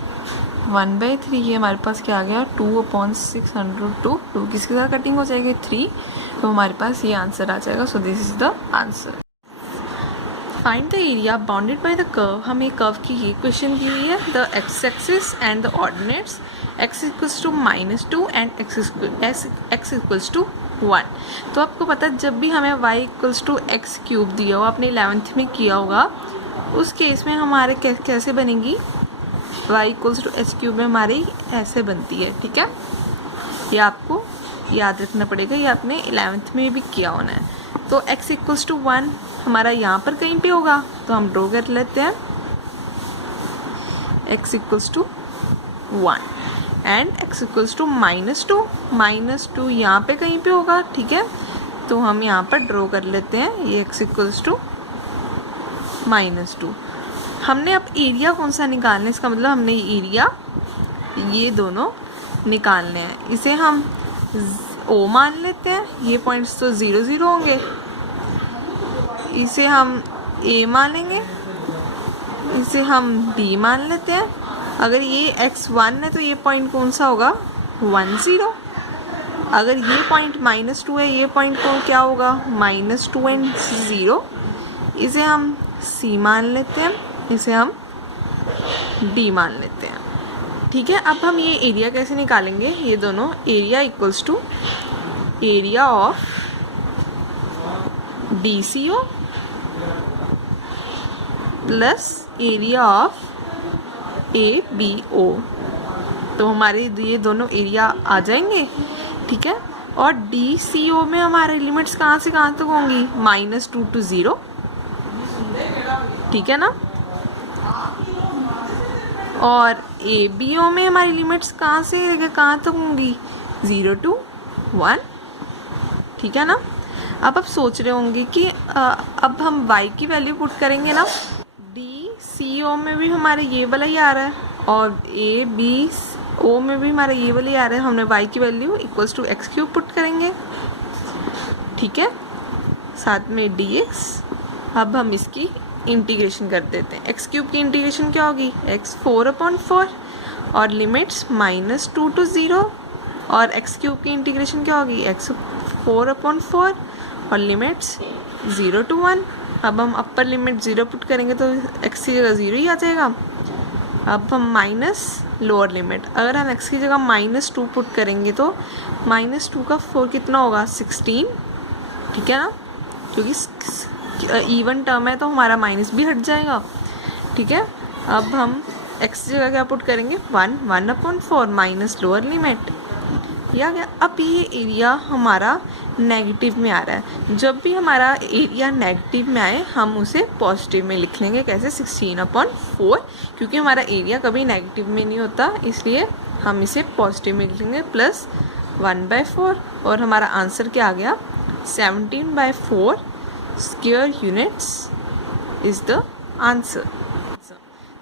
1/3, ये हमारे पास क्या आ गया, 2/602। 2 किसके साथ कटिंग हो जाएगी, 3, तो हमारे पास ये आंसर आ जाएगा। So this is the answer. Find the area bounded by the curve. हमें कर्व की ये क्वेश्चन दी हुई है, the x axis and the ordinates x = -2 and x = 1। तो आपको पता है जब भी हमें y = x³ दिया हो, आपने 11th में किया होगा, उस केस में हमारे कैसे बनेगी, y = h³ में हमारी ऐसे बनती है, ठीक है। ये आपको याद रखना पड़ेगा, ये आपने 11th में भी किया होना है। तो x = 1 हमारा यहाँ पर कहीं पे होगा, तो हम ड्रॉ कर लेते हैं x = 1 एंड x = -2 यहाँ पे कहीं पे होगा, ठीक है। तो हम यहाँ पर ड्रॉ कर लेते हैं ये x = -2। हमने अब एरिया कौन सा निकालना है, इसका मतलब हमने एरिया ये दोनों निकालने हैं। इसे हम O मान लेते हैं, ये पॉइंट्स तो 0 0 होंगे। इसे हम A मानेंगे, इसे हम D मान लेते हैं। अगर ये x1 है तो ये पॉइंट कौन सा होगा, 1 0। अगर ये पॉइंट -2 है, ये पॉइंट को क्या होगा, -2 एंड 0। इसे हम C मान लेते हैं, इसे हम D मान लेते हैं, ठीक है। अब हम ये एरिया कैसे निकालेंगे, ये दोनों area equals to area of DCO plus area of ABO। तो हमारे ये दोनों एरिया आ जाएंगे, ठीक है। और DCO में हमारे लिमिट्स कहाँ से कहाँ तक होंगी, -2 to 0, ठीक है ना। और ABO में हमारी लिमिट्स कहाँ से लेकर कहाँ तक होंगी, 0 to 1, ठीक है ना। अब आप सोच रहे होंगे कि अब हम y की वैल्यू पुट करेंगे ना, DCO में भी हमारे ये वाला ही आ रहा है और ABO में भी हमारा ये वाला ही आ रहा है। हमने y की value equals to x³ put करेंगे, ठीक है, साथ में dx। अब हम इसकी इंटीग्रेशन कर देते हैं। x³ की इंटीग्रेशन क्या होगी, x 4/4 और लिमिट्स -2 to 0। और x³ की इंटीग्रेशन क्या होगी, x 4/4 और लिमिट्स 0 to 1। अब हम अपर लिमिट 0 पुट करेंगे तो x की जगह 0 ही आ जाएगा। अब हम माइनस लोअर लिमिट, अगर हम x की जगह -2 पुट करेंगे तो -2 का 4 कितना होगा 16, ठीक है ना, क्योंकि इवन टर्म है तो हमारा माइनस भी हट जाएगा, ठीक है। अब हम x की जगह क्या पुट करेंगे 1/4 माइनस लोअर लिमिट, ये आ गया। अब ये एरिया हमारा नेगेटिव में आ रहा है, जब भी हमारा एरिया नेगेटिव में आए हम उसे पॉजिटिव में लिख लेंगे, कैसे 16/4, क्योंकि हमारा एरिया कभी नेगेटिव में नहीं होता, इसलिए हम इसे पॉजिटिव में लिखेंगे प्लस 1/4, और हमारा आंसर क्या आ गया 17/4 square units is the answer.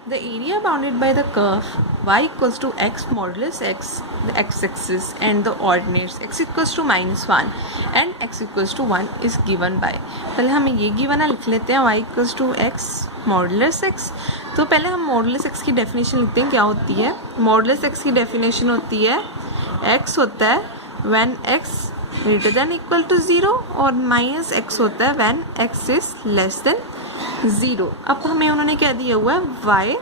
The area bounded by the curve y equals to x modulus x, the x-axis, and the ordinates x equals to -1 and x equals to 1 is given by। पहले हमें ये given है, लिख लेते हैं y equals to x modulus x। तो पहले हम मॉडुलस x की डेफिनेशन लिखते हैं, क्या होती है। मॉडुलस x की डेफिनेशन होती है x होता है when x greater than equal to 0 और माइनस x होता है when x is less than 0। अब हमें उन्होंने क्या दिया हुआ है y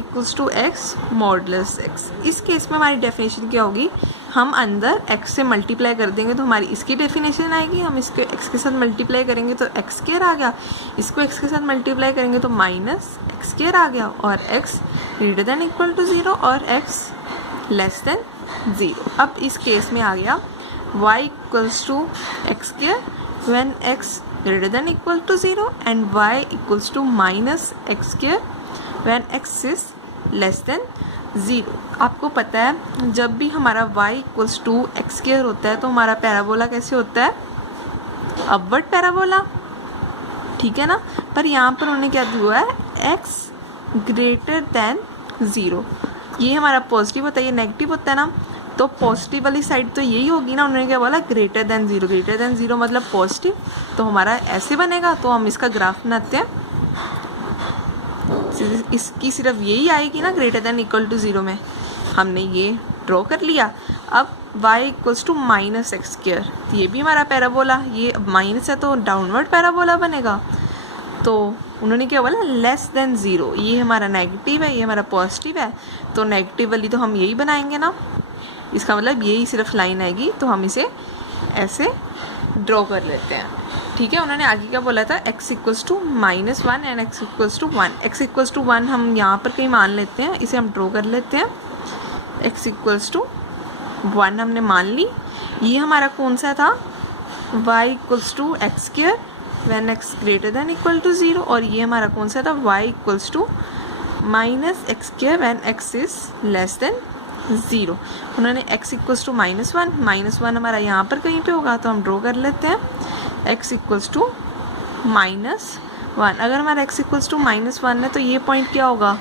equals to x modulus x। इस केस में हमारी डेफिनेशन क्या होगी, हम अंदर x से मल्टीप्लाई कर देंगे तो हमारी इसकी डेफिनेशन आएगी, हम इसके x के साथ मल्टीप्लाई करेंगे तो x स्क्वायर आ गया, इसको x के साथ मल्टीप्लाई करेंगे तो माइनस x स्क्वायर आ गया, और x greater than equal to 0 और x लेस देन 0। अब इस केस में आ गया y equals to x square when x greater than equal to 0 and y equals to minus x square when x is less than 0। आपको पता है जब भी हमारा y equals to x square होता है तो हमारा पैराबोला कैसे होता है, अपवर्ड पैराबोला, ठीक है ना। पर यहाँ पर उन्होंने क्या दिया हुआ है x ग्रेटर देन 0, ये हमारा पॉजिटिव होता है, ये नेगेटिव होता है ना, तो पॉजिटिव वाली साइड तो यही होगी ना। उन्होंने क्या बोला ग्रेटर देन 0, ग्रेटर देन 0 मतलब पॉजिटिव, तो हमारा ऐसे बनेगा। तो हम इसका ग्राफ बनाते हैं, इसकी सिर्फ यही आएगी ना ग्रेटर देन इक्वल टू 0 में, हमने ये ड्रॉ कर लिया। अब y equals to minus x square, ये भी हमारा पैराबोला, ये माइनस है तो डाउनवर्ड पैराबोला बनेगा। तो उन्होंने क्या बोला लेस देन 0, ये हमारा नेगेटिव है, ये हमारा पॉजिटिव है, तो नेगेटिव वाली तो हम यही बनाएंगे ना, इसका मतलब यही सिर्फ लाइन आएगी, तो हम इसे ऐसे ड्रॉ कर लेते हैं, ठीक है। उन्होंने आगे क्या बोला था x equals to -1 and x equals to 1। x equals to 1 हम यहाँ पर कहीं मान लेते हैं, इसे हम ड्रॉ कर लेते हैं। x इक्वल्स टू 1 हमने मान ली, ये हमारा कौन सा था y equals to x square when x greater than equal to 0, और ये हमारा कौन सा था y equals to minus x square when x is less than 0। उन्होंने x इक्वल्स टू -1 हमारा यहाँ पर कहीं पे होगा, तो हम ड्रॉ कर लेते हैं x इक्वल्स टू -1। अगर हमारा x इक्वल्स टू -1 है तो ये पॉइंट क्या होगा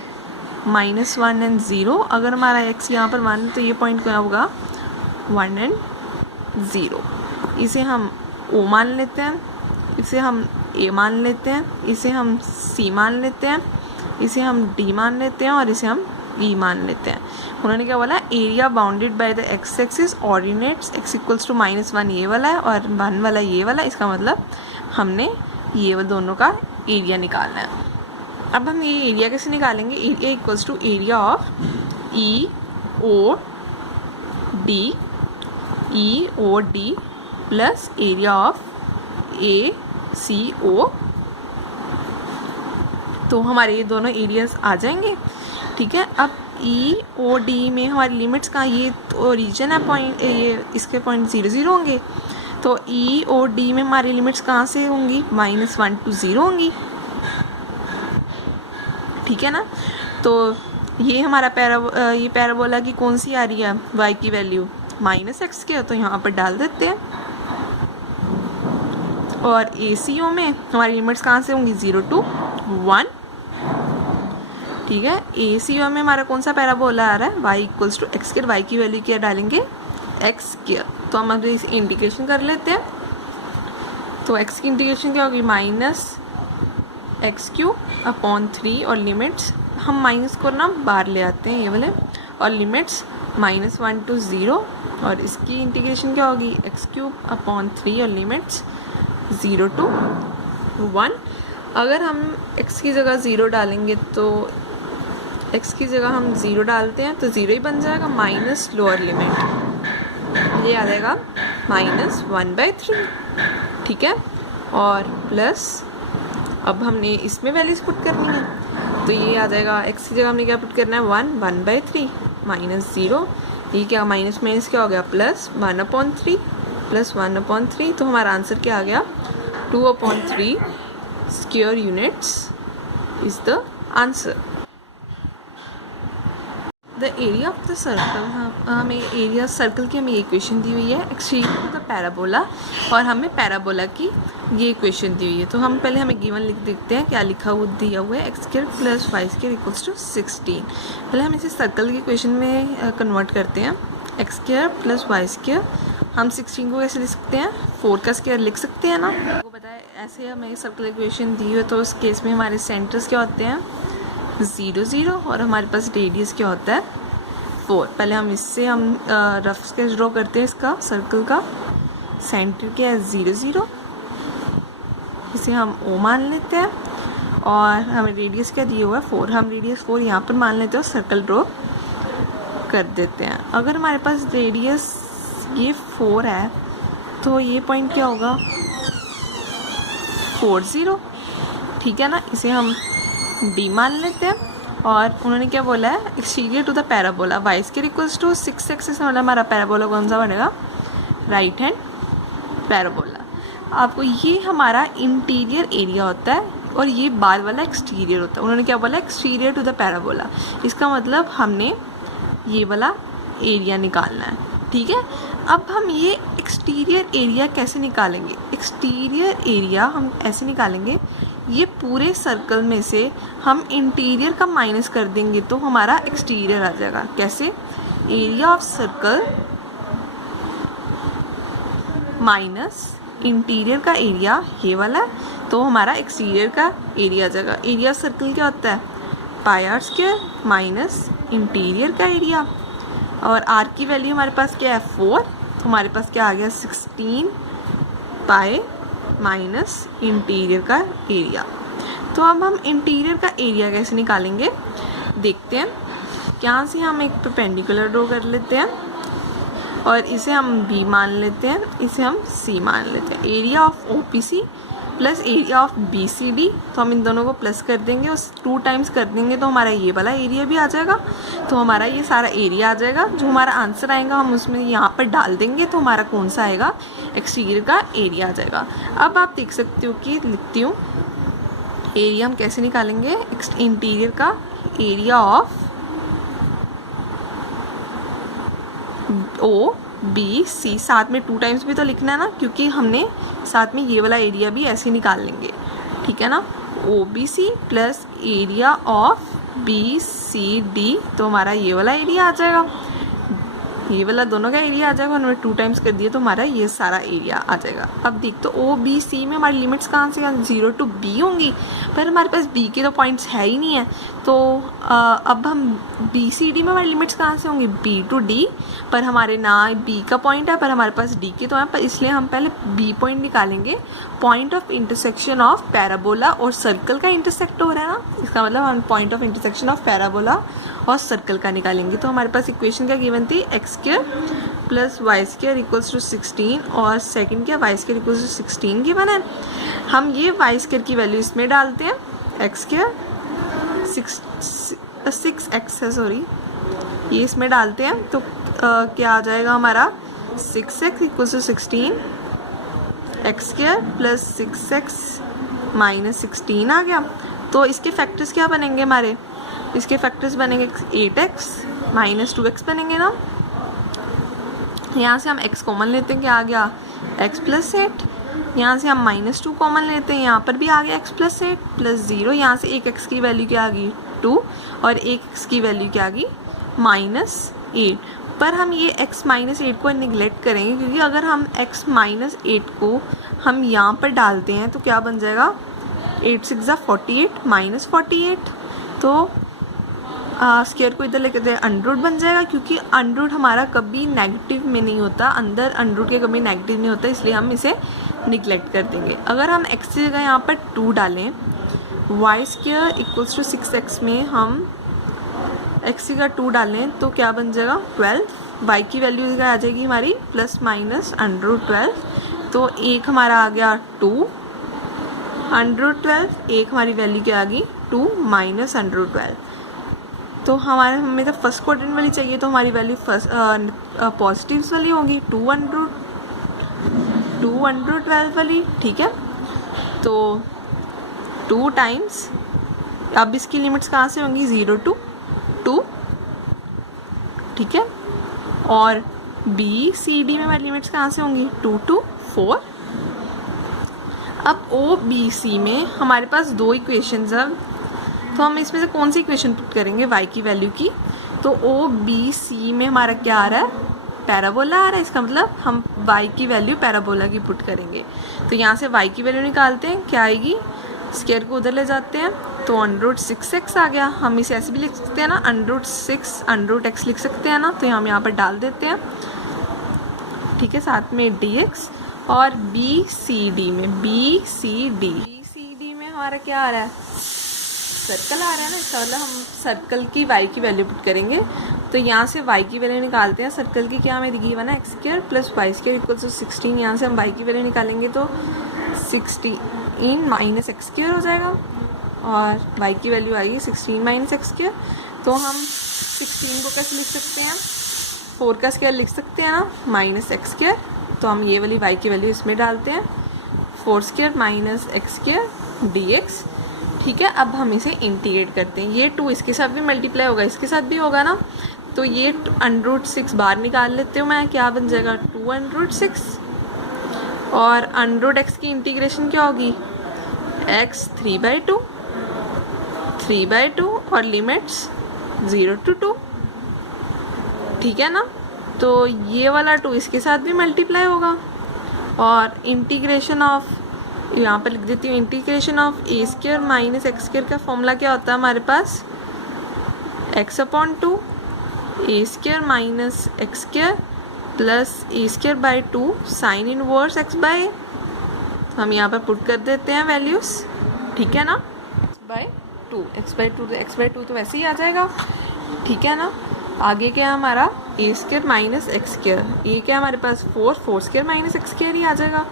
-1 एंड 0। अगर हमारा x यहाँ पर 1 है तो ये पॉइंट क्या होगा 1 एंड 0। इसे हम O मान लेते हैं, इसे हम A मान लेते हैं, इसे हम C मान लेते हैं, इसे हम D मान लेते हैं, और इसे हम E मान लेते हैं। उन्होंने क्या बोला area bounded by the x axis ordinates x equals to -1 ये वाला है और 1 वाला ये वाला, इसका मतलब हमने ये दोनों का एरिया निकालना है। अब हम ये एरिया कैसे निकालेंगे, area equals to area of E O D plus area of ACO, तो हमारे ये दोनों एरियाज आ जाएंगे, ठीक है। अब EOD में हमारी लिमिट्स कहाँ, ये तो रीजन है पॉइंट, ये इसके पॉइंट 0 0 होंगे, तो EOD में हमारी लिमिट्स कहाँ से होंगी -1 to 0 होंगी, ठीक है ना। तो ये हमारा ये पैराबोला की कौन सी आ रही है y की वैल्यू -x के, तो यहाँ पर डाल देते हैं। और ACO में हमारी लिमिट्स कहाँ से होंगी 0 to 1, ठीक है। ACO में हमारा कौन सा पैराबोला आ रहा है y equals to x square, y की वैल्यू क्या डालेंगे x स्क्वायर, तो हम अभी इसे इंटीग्रेशन कर लेते हैं। तो x की इंटीग्रेशन क्या होगी -x³ और लिमिट्स हम माइनस को ना बाहर ले आते हैं ये वाले, और लिमिट्स -1 to 0, और इसकी इंटीग्रेशन क्या होगी x³ और लिमिट्स 0 to 1। अगर हम x की जगह 0 डालेंगे तो x की जगह हम 0 डालते हैं तो 0 ही बन जाएगा, माइनस लोअर लिमिट ये आ जाएगा -1/3, ठीक है। और प्लस अब हमने इसमें वैल्यूज पुट करनी है तो ये आ जाएगा, x की जगह हमने क्या पुट करना है 1/3 -0, ये क्या माइनस माइनस क्या हो गया प्लस 1/3 प्लस 1/3, तो हमारा आंसर क्या आ गया 2/3 square units is the answer. The area of the circle, हमें एरिया सर्कल की हमें ये इक्वेशन दी हुई है, एक्सटीरियर टू द पैराबोला, और हमें पैराबोला की ये इक्वेशन दी हुई है। तो हम पहले हमें गिवन लिख देखते हैं क्या लिखा हुआ दिया हुआ है, x² + y² = 16। पहले हम इसे सर्कल की इक्वेशन में कन्वर्ट करते हैं, x² + y², हम 16 को कैसे लिख सकते हैं 4 का स्क्वायर लिख सकते हैं ना, आपको पता है। ऐसे हमें सर्कल इक्वेशन दी हुई है तो उस केस में हमारे सेंटर्स क्या होते हैं 0 0 और हमारे पास रेडियस क्या होता है 4। पहले हम इससे हम रफ स्केच ड्रॉ करते हैं इसका सर्कल का, सेंटर क्या है 0 0, इसे हम O मान लेते हैं, और हमें रेडियस क्या दिया हुआ है 4, हम रेडियस 4 यहाँ पर मान लेते हैं और सर्कल ड्रॉ कर देते हैं। अगर हमारे पास रेडियस ये 4 है तो ये पॉइंट क्या होगा 4 0, ठीक है ना, इसे हम D मान लेते हैं। और उन्होंने क्या बोला है exterior to the parabola y² = 6 axis, मतलब हमारा पैराबोला कौन सा बनेगा राइट हैंड पैराबोला। आपको ये हमारा इंटीरियर एरिया होता है और ये बाद वाला एक्सटीरियर होता है। उन्होंने क्या बोला एक्सटीरियर टू द पैराबोला, इसका मतलब हमने ये वाला एरिया निकालना है, ठीक है। अब हम ये एक्सटीरियर एरिया कैसे निकालेंगे, एक्सटीरियर एरिया हम ऐसे निकालेंगे, ये पूरे सर्कल में से हम इंटीरियर का माइनस कर देंगे तो हमारा एक्सटीरियर आ जाएगा। कैसे, area of circle minus interior का एरिया ये वाला, तो हमारा एक्सटीरियर का एरिया आ जाएगा। एरिया ऑफ सर्कल क्या होता है πr² माइनस इंटीरियर का एरिया, और r की वैल्यू हमारे पास क्या है 4, तो हमारे पास क्या आ गया 16 पाई माइनस इंटीरियर का एरिया। तो अब हम इंटीरियर का एरिया कैसे निकालेंगे देखते हैं। यहाँ से हम एक परपेंडिकुलर ड्रॉ कर लेते हैं और इसे हम B मान लेते हैं, इसे हम C मान लेते हैं। Area of OPC plus area of BCD, तो हम इन दोनों को प्लस कर देंगे और 2 टाइम्स कर देंगे तो हमारा ये वाला एरिया भी आ जाएगा। तो हमारा ये सारा एरिया आ जाएगा, जो हमारा आंसर आएगा हम उसमें यहाँ पर डाल देंगे तो हमारा कौन सा आएगा एक्सटीरियर का एरिया आ जाएगा। अब आप देख सकते हो कि लिखती हूँ एरिया हम कैसे निकालेंगे, इंटीरियर का एरिया ऑफ OBC, साथ में 2 टाइम्स भी तो लिखना है ना, क्योंकि हमने साथ में ये वाला एरिया भी ऐसे निकाल लेंगे, ठीक है ना। OBC plus area of BCD, तो हमारा ये वाला एरिया आ जाएगा, ये वाला दोनों का एरिया आ जाएगा, उन्होंने 2 टाइम्स कर दिया तो हमारा ये सारा एरिया आ जाएगा। अब देख तो OBC में हमारी लिमिट्स कहाँ से 0 to B होंगी, पर हमारे पास B के तो पॉइंट्स है ही नहीं है, तो अब हम BCD में हमारी लिमिट्स कहाँ से होंगी B to D, पर हमारे ना B का पॉइंट है पर हमारे पास D के तो है, पर इसलिए हम पहले B पॉइंट निकालेंगे। Point of intersection of parabola और सर्कल का इंटरसेक्ट हो रहा है ना, इसका मतलब हम point of intersection of parabola और सर्कल का निकालेंगे। तो हमारे पास इक्वेशन क्या गिवन थी x² + y² = 16 और सेकंड क्या y² = 16 गिवन है। हम ये y² की वैल्यू इसमें डालते हैं, x² 6x है सॉरी, ये इसमें डालते हैं तो क्या आ जाएगा हमारा 6x = 16, x² + 6x - 16 आ गया। तो इसके फैक्टर्स क्या बनेंगे हमारे, इसके फैक्टर्स बनेंगे 8x - 2x बनेंगे ना। यहाँ से हम x कॉमन लेते हैं, क्या आ गया x + 8, यहाँ से हम -2 कॉमन लेते हैं, यहाँ पर भी आ गया x + 8 + 0, यहाँ से एक x की वैल्यू क्या आ गई 2 और एक x की वैल्यू क्या आ गई -8। पर हम ये x - 8 को निगलेक्ट करेंगे, क्योंकि अगर हम x - 8 को हम यहाँ पर डालते हैं तो क्या बन जाएगा 8 × 6 = 48 - 48, तो स्क्वायर को इधर लेकर अंडर बन जाएगा, क्योंकि अंडर हमारा कभी नेगेटिव में नहीं होता, अंदर अंडर के कभी नेगेटिव नहीं होता, इसलिए हम इसे निगलेक्ट कर देंगे। अगर हम x की जगह यहाँ पर 2 डालें, y² = 6x में हम एक्स का 2 डालें तो क्या बन जाएगा 12। वाई की वैल्यू आ जाएगी हमारी प्लस माइनस √12। तो एक हमारा आ गया 2 √12, एक हमारी वैल्यू क्या आ गई 2 माइनस √12। तो हमें तो फर्स्ट क्वाड्रेंट वाली चाहिए, तो हमारी वैल्यू फर्स्ट पॉजिटिव्स वाली होगी 2 √12 वाली। ठीक है, तो 2 टाइम्स, अब इसकी लिमिट्स कहाँ से होंगी 0 to 2। ठीक है, और बी सी डी में हमारी लिमिट्स कहाँ से होंगी 2 to 4। अब ओ बी सी में हमारे पास 2 इक्वेशंस हैं, तो हम इसमें से कौन सी इक्वेशन पुट करेंगे वाई की वैल्यू की। तो ओ बी सी में हमारा क्या आ रहा है पैराबोला आ रहा है, इसका मतलब हम वाई की वैल्यू पैराबोला की पुट करेंगे। तो यहाँ से वाई की वैल्यू निकालते हैं, क्या आएगी, स्क्वायर को उधर ले जाते हैं तो √6x आ गया। हम इसे ऐसे भी लिख सकते हैं ना, √6 √x लिख सकते हैं ना, तो हम यहाँ पर डाल देते हैं। ठीक है, साथ में dx। और बी सी डी में हमारा क्या आ रहा है सर्कल आ रहा है ना, इसका मतलब हम सर्कल की वाई की वैल्यू पुट करेंगे। तो यहाँ से वाई की वैल्यू निकालते हैं, सर्कल की क्या हमें गिवन है x² + y² = 16। यहाँ से हम वाई की वैल्यू निकालेंगे तो 16 माइनस x² हो जाएगा, और y की वैल्यू आएगी 16 माइनस x²। तो हम 16 को कैसे लिख सकते हैं, 4 का स्क्वायर लिख सकते हैं ना, माइनस x²। तो हम ये वाली y की वैल्यू इसमें डालते हैं, 4² माइनस x² dx। ठीक है, अब हम इसे इंटीग्रेट करते हैं। ये 2 इसके साथ भी मल्टीप्लाई होगा, इसके साथ भी होगा ना, तो ये √6 बाहर निकाल लेते हूँ मैं, क्या बन जाएगा 2 √6। और √x की इंटीग्रेशन क्या होगी x 3/2 और लिमिट्स 0 to 2। ठीक है ना, तो ये वाला 2 इसके साथ भी मल्टीप्लाई होगा। और इंटीग्रेशन ऑफ, यहाँ पर लिख देती हूँ, integration of a² minus x² का फॉर्मूला क्या होता है हमारे पास x/2 a² minus x² plus a²/2 sine inverse x/a। हम यहाँ पर पुट कर देते हैं वैल्यूज। ठीक है ना, x/2 तो वैसे ही आ जाएगा। ठीक है ना, आगे क्या है हमारा a² माइनस x², ये क्या हमारे पास 4² माइनस x² ही आ जाएगा,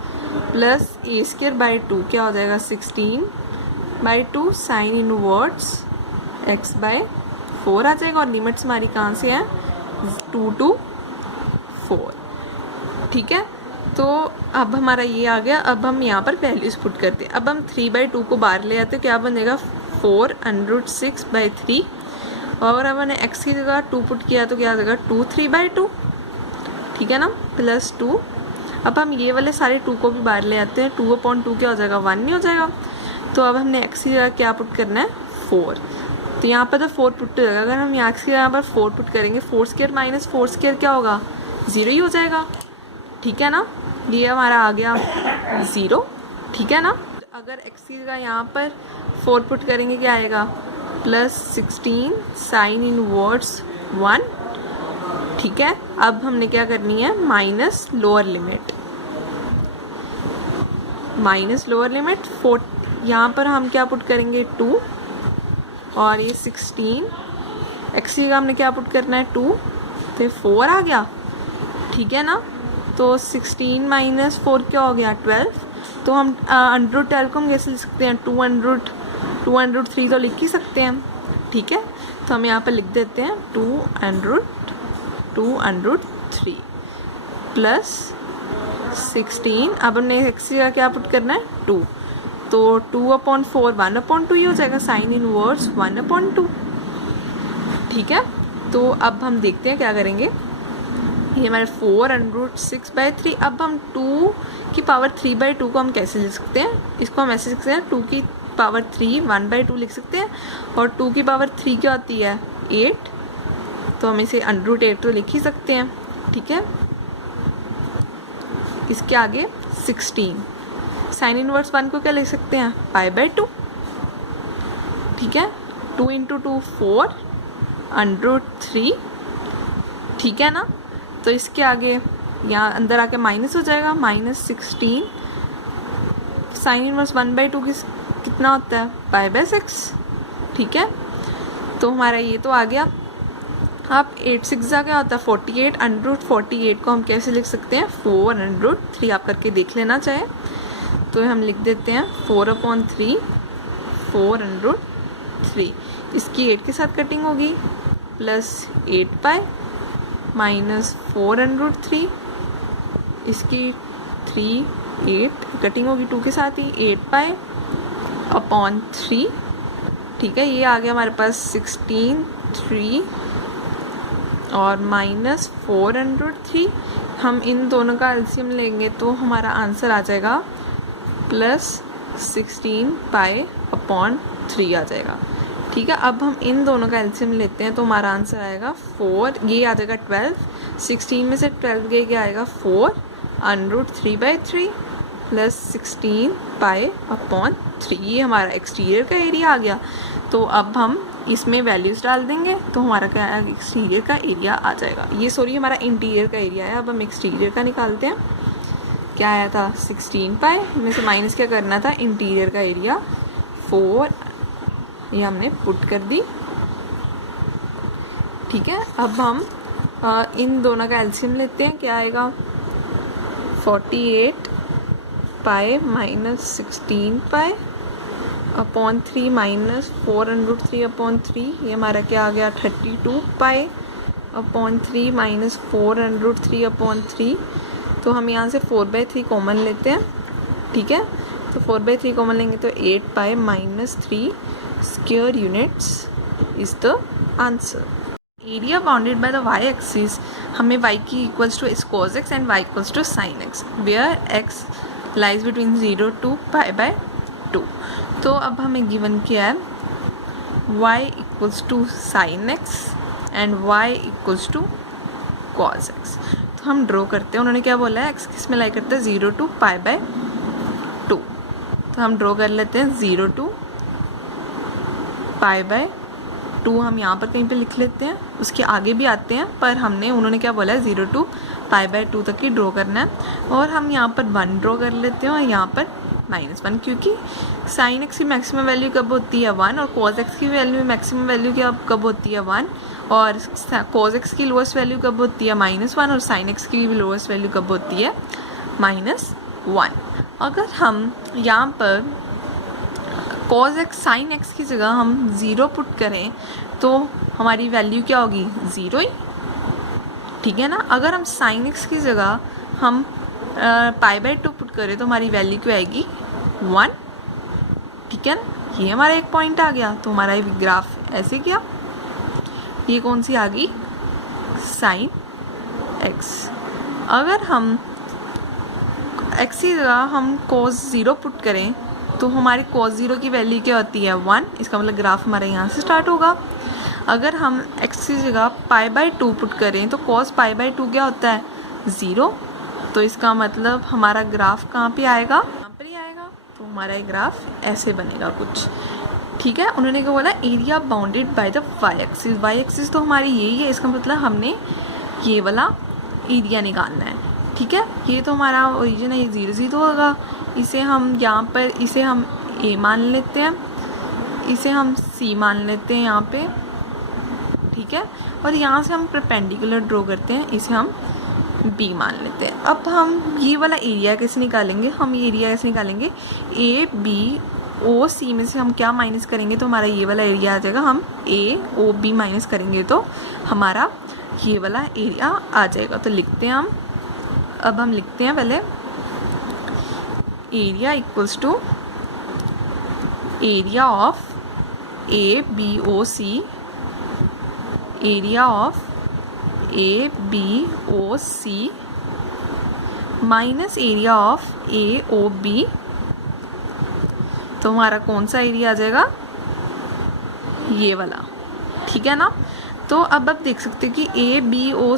प्लस a²/2 क्या हो जाएगा 16/2 साइन इनवर्स x/4 आ जाएगा। और लिमिट्स हमारी कहाँ से हैं 2 to 4। ठीक है, तो अब हमारा ये आ गया। अब हम यहाँ पर वैल्यूज पुट करते हैं। अब हम 3/2 को बाहर ले आते हैं, क्या बनेगा 4 √6/3। और अब मैंने x की जगह 2 पुट किया तो क्या आ जाएगा 2 3/2। ठीक है ना, प्लस 2। अब हम ये वाले सारे 2 को भी बाहर ले आते हैं, 2/2 क्या हो जाएगा 1 नहीं हो जाएगा। तो अब हमने x की जगह क्या पुट करना है 4। तो यहाँ पर तो 4 पुट हो जाएगा। अगर हम यहाँ की जगह पर 4 पुट करेंगे, 4² माइनस 4² क्या होगा 0 ही हो जाएगा। ठीक है ना, ये हमारा आ गया 0। ठीक है ना, अगर x की जगह यहाँ पर 4 पुट करेंगे क्या आएगा प्लस 16 साइन इनवर्स 1। ठीक है, अब हमने क्या करनी है माइनस लोअर लिमिट 4। यहाँ पर हम क्या पुट करेंगे 2, और ये 16 x की जगह हमने क्या पुट करना है 2, तो 4 आ गया। ठीक है ना, तो 16 माइनस 4 क्या हो गया 12। तो हम √12 को हम कैसे लिख सकते हैं 2√3 तो लिख ही सकते हैं। ठीक है, तो हम यहाँ पर लिख देते हैं 2√3 प्लस 16। अब हमने x का क्या पुट करना है 2, तो 2/4 1/2 ही हो जाएगा, साइन इनवर्स 1/2। ठीक है, तो अब हम देखते हैं क्या करेंगे। ये हमारे 4 √6/3। अब हम 2 की पावर 3/2 को हम कैसे लिख सकते हैं, इसको हम ऐसे लिख सकते हैं 2 की पावर 3 1/2 लिख सकते हैं। और 2 की पावर 3 क्या होती है 8, तो हम इसे √8 तो लिख ही सकते हैं। ठीक है, इसके आगे 16 साइन इनवर्स 1 को क्या लिख सकते हैं π/2। ठीक है, 2 × 2 4 √3। ठीक है ना, तो इसके आगे यहाँ अंदर आके माइनस हो जाएगा, -16 साइन इनवर्स 1/2 कितना होता है π/6। ठीक है, तो हमारा ये तो आ गया। आप 8 6 क्या होता है 48, √48 को हम कैसे लिख सकते हैं 4√3। आप करके देख लेना चाहे तो हम लिख देते हैं 4/3 4√3। इसकी 8 के साथ कटिंग होगी प्लस 8π माइनस 4√3, इसकी 3 8 कटिंग होगी 2 के साथ ही 8π/3। ठीक है, ये आ गया हमारे पास 16 3 और माइनस 4√3। हम इन दोनों का एलसीएम लेंगे तो हमारा आंसर आ जाएगा प्लस 16π/3 आ जाएगा। ठीक है, अब हम इन दोनों का एलसीएम लेते हैं तो हमारा आंसर आएगा 4, ये आ जाएगा 12, 16 में से 12 गए क्या आएगा 4√3/3 प्लस 16π/3। ये हमारा एक्सटीरियर का एरिया आ गया। तो अब हम इसमें वैल्यूज़ डाल देंगे तो हमारा क्या आएगा एक्सटीरियर का एरिया आ जाएगा। ये सॉरी हमारा इंटीरियर का एरिया है। अब हम एक्सटीरियर का निकालते हैं। क्या आया था 16π में से माइनस क्या करना था इंटीरियर का एरिया 4, ये हमने पुट कर दी। ठीक है, अब हम इन दोनों का एलसीएम लेते हैं। क्या आएगा 48π माइनस 16π/3 माइनस 4√3/3, ये हमारा क्या आ गया 32π/3 माइनस 4√3/3। तो हम यहाँ से 4/3 कॉमन लेते हैं। ठीक है, तो 4/3 कॉमन लेंगे तो 8π minus 3 square units is the answer. Area bounded by the y axis, हमें y की equals to cos x and y equals to sin x, where x lies between 0 to π/2। तो अब हमें गिवन क्या है y equals to sin x and y equals to cos x। तो हम draw करते हैं। उन्होंने क्या बोला है x किस में लाई करता है 0 to π/2। तो हम ड्रॉ कर लेते हैं 0 to π/2 हम यहाँ पर कहीं पे लिख लेते हैं। उसके आगे भी आते हैं पर उन्होंने क्या बोला है 0 to π/2 तक ही ड्रॉ करना है। और हम यहाँ पर 1 ड्रॉ कर लेते हैं और यहाँ पर -1, क्योंकि sin x की मैक्सिमम वैल्यू कब होती है 1 और cos x की वैल्यू मैक्सिमम वैल्यू कब होती है 1 और cos x की लोएस्ट वैल्यू कब होती है -1 और sin x की लोएस्ट वैल्यू कब होती है -1। अगर हम यहाँ पर cos x sin x की जगह हम 0 पुट करें तो हमारी वैल्यू क्या होगी 0 ही। ठीक है ना, अगर हम sin x की जगह हम π/2 पुट करें तो हमारी वैल्यू क्या आएगी 1। ठीक है ना, ये हमारा एक पॉइंट आ गया। तो हमारा ग्राफ ऐसे क्या, ये कौन सी आ गई sin x। अगर हम x की जगह हम cos 0 पुट करें तो हमारी cos 0 की वैल्यू क्या होती है 1। इसका मतलब ग्राफ हमारे यहाँ से स्टार्ट होगा। अगर हम x की जगह π/2 पुट करें तो cos π/2 क्या होता है 0। तो इसका मतलब हमारा ग्राफ कहाँ पे आएगा, यहाँ पर ही आएगा। तो हमारा ये ग्राफ ऐसे बनेगा कुछ। ठीक है, उन्होंने क्या बोला area bounded by the y axis. y axis तो हमारी यही है, इसका मतलब हमने ये वाला एरिया निकालना है। ठीक है, ये तो हमारा ओरिजिन है, ये 0 0 होगा। इसे हम यहाँ पर इसे हम a मान लेते हैं, इसे हम c मान लेते हैं यहाँ पे। ठीक है, और यहाँ से हम परपेंडिकुलर ड्रॉ करते हैं, इसे हम b मान लेते हैं। अब हम ये वाला एरिया कैसे निकालेंगे, हम ये एरिया कैसे निकालेंगे a b o c में से हम क्या माइनस करेंगे तो हमारा ये वाला एरिया आ जाएगा। हम a o b माइनस करेंगे तो हमारा ये वाला एरिया आ जाएगा। तो लिखते हैं हम, अब हम लिखते हैं पहले area equals to area of A B O C, area of A B O C minus area of A O B. तो हमारा कौन सा एरिया आ जाएगा ये वाला। ठीक है ना, तो अब आप देख सकते हैं कि ए बी ओ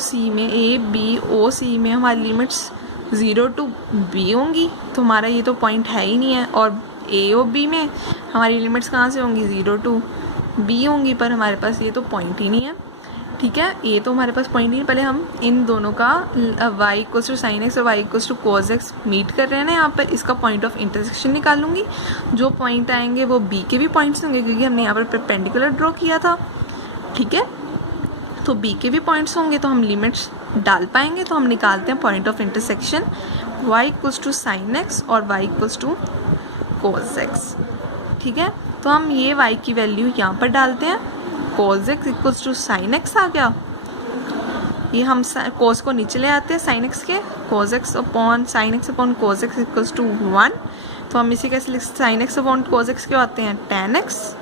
सी में हमारी लिमिट्स 0 to b होंगी। तो हमारा ये तो पॉइंट है ही नहीं है। और ए ओ बी में हमारी लिमिट्स कहाँ से होंगी 0 to b होंगी, पर हमारे पास ये तो पॉइंट ही नहीं है। ठीक है, ये तो हमारे पास पॉइंट नहीं है। पहले हम इन दोनों का y equals to sine x और y equals to cos x meet कर रहे हैं ना यहाँ पर, इसका पॉइंट ऑफ इंटरसेक्शन निकालूंगी। जो पॉइंट आएंगे वो b के भी पॉइंट्स होंगे क्योंकि हमने यहाँ पर परपेंडिकुलर ड्रॉ किया था। ठीक है, तो b के भी पॉइंट्स होंगे तो हम लिमिट्स डाल पाएंगे। तो हम निकालते हैं point of intersection y equals to sine x और y equals to cos x. ठीक है, तो हम ये y की वैल्यू यहाँ पर डालते हैं, cos x equals to sine x आ गया। ये हम कोस को नीचे ले आते हैं साइन एक्स के, cos x upon sine x upon cos x equals to 1। तो हम इसी कैसे लिख सकते, sine x upon cos x क्या होते हैं, टेन एक्स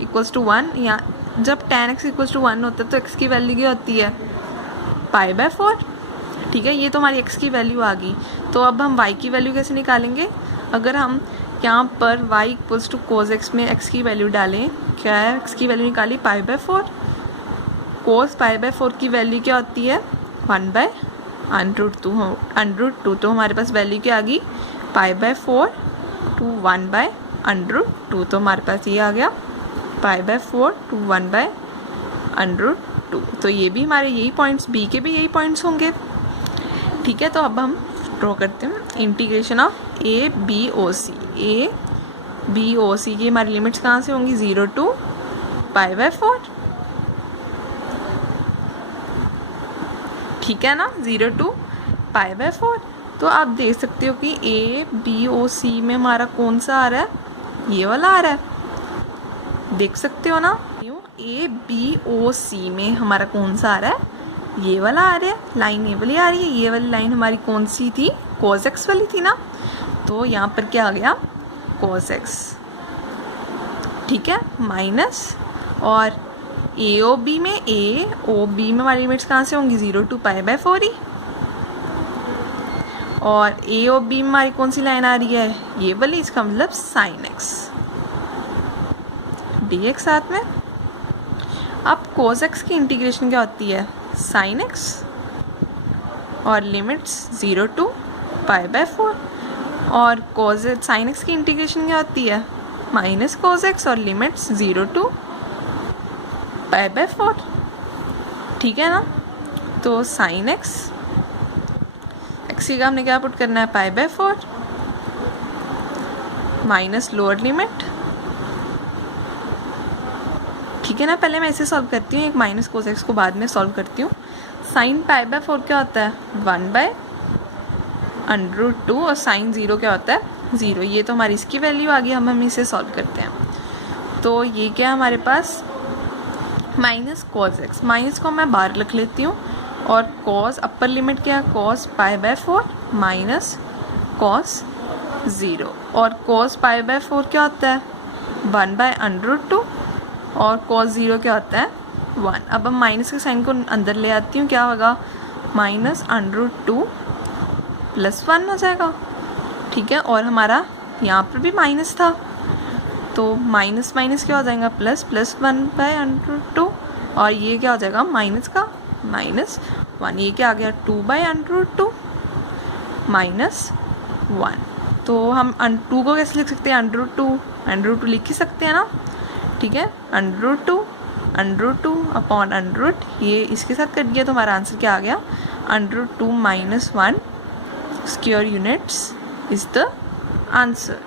इक्वल्स टू 1। या जब टेन एक्स इक्वल्स टू 1 होता है तो एक्स की वैल्यू क्या होती है, π/4। ठीक है, ये तो हमारी x की वैल्यू आ गई। तो अब हम y की वैल्यू कैसे निकालेंगे, अगर हम यहाँ पर y equals to cos x में x की वैल्यू डालें, क्या है x की वैल्यू निकाली π/4, कोस π/4 की वैल्यू क्या होती है 1/√2। तो हमारे पास वैल्यू क्या आ गई, π/4 टू 1/√2। तो हमारे पास ये आ गया π/4 टू 1/√2। तो ये भी हमारे यही पॉइंट्स, b के भी यही पॉइंट्स होंगे। ठीक है, तो अब हम ड्रॉ करते हैं integration of a b o c की हमारी लिमिट्स कहाँ से होंगी, 0 टू π/4। ठीक है ना, 0 टू π/4। तो आप देख सकते हो कि a b o c में हमारा कौन सा आ रहा है, ये वाला आ रहा है, देख सकते हो ना। a b o c में हमारा कौन सा आ रहा है, ये वाला आ रहा है, लाइन ये वाली आ रही है। ये वाली लाइन हमारी कौन सी थी, cos x वाली थी ना, तो यहाँ पर क्या आ गया, cos x। ठीक है, माइनस, और AOB में हमारी लिमिट्स कहाँ से होंगी, 0 टू π/4 ही। और AOB में हमारी कौन सी लाइन आ रही है, ये वाली, इसका मतलब sin x dx साथ में। अब cos x की इंटीग्रेशन क्या होती है, sin x, और लिमिट्स 0 टू π/4। और sin x की इंटीग्रेशन क्या होती है, माइनस cos x, और लिमिट्स 0 टू π/4। ठीक है ना, तो sin x की हमने क्या पुट करना है, π/4 माइनस लोअर लिमिट। ठीक है ना, पहले मैं इसे सॉल्व करती हूँ, एक माइनस cos x को बाद में सॉल्व करती हूँ। साइन π/4 क्या होता है, 1/√2, और साइन 0 क्या होता है, 0। ये तो हमारी इसकी वैल्यू आ गई। हम इसे सॉल्व करते हैं, तो ये क्या है हमारे पास, माइनस cos x, माइनस को मैं बाहर रख लेती हूँ, और cos अपर लिमिट क्या है, cos π/4 माइनस cos 0, और cos π/4 क्या होता है, 1/√2, और cos 0 क्या होता है, 1। अब हम माइनस के साइन को अंदर ले आती हूँ, क्या होगा, माइनस √2 प्लस 1 हो जाएगा। ठीक है, और हमारा यहाँ पर भी माइनस था, तो माइनस माइनस क्या हो जाएगा, प्लस, प्लस 1/√2, और ये क्या हो जाएगा, माइनस का माइनस 1, ये क्या आ गया, 2/√2 माइनस 1। तो हम 2 को कैसे लिख सकते हैं, √2 लिख ही सकते हैं ना। ठीक है, √2 अपॉन √, ये इसके साथ कट गया, तो हमारा आंसर क्या आ गया, √2 - 1 square units is the answer.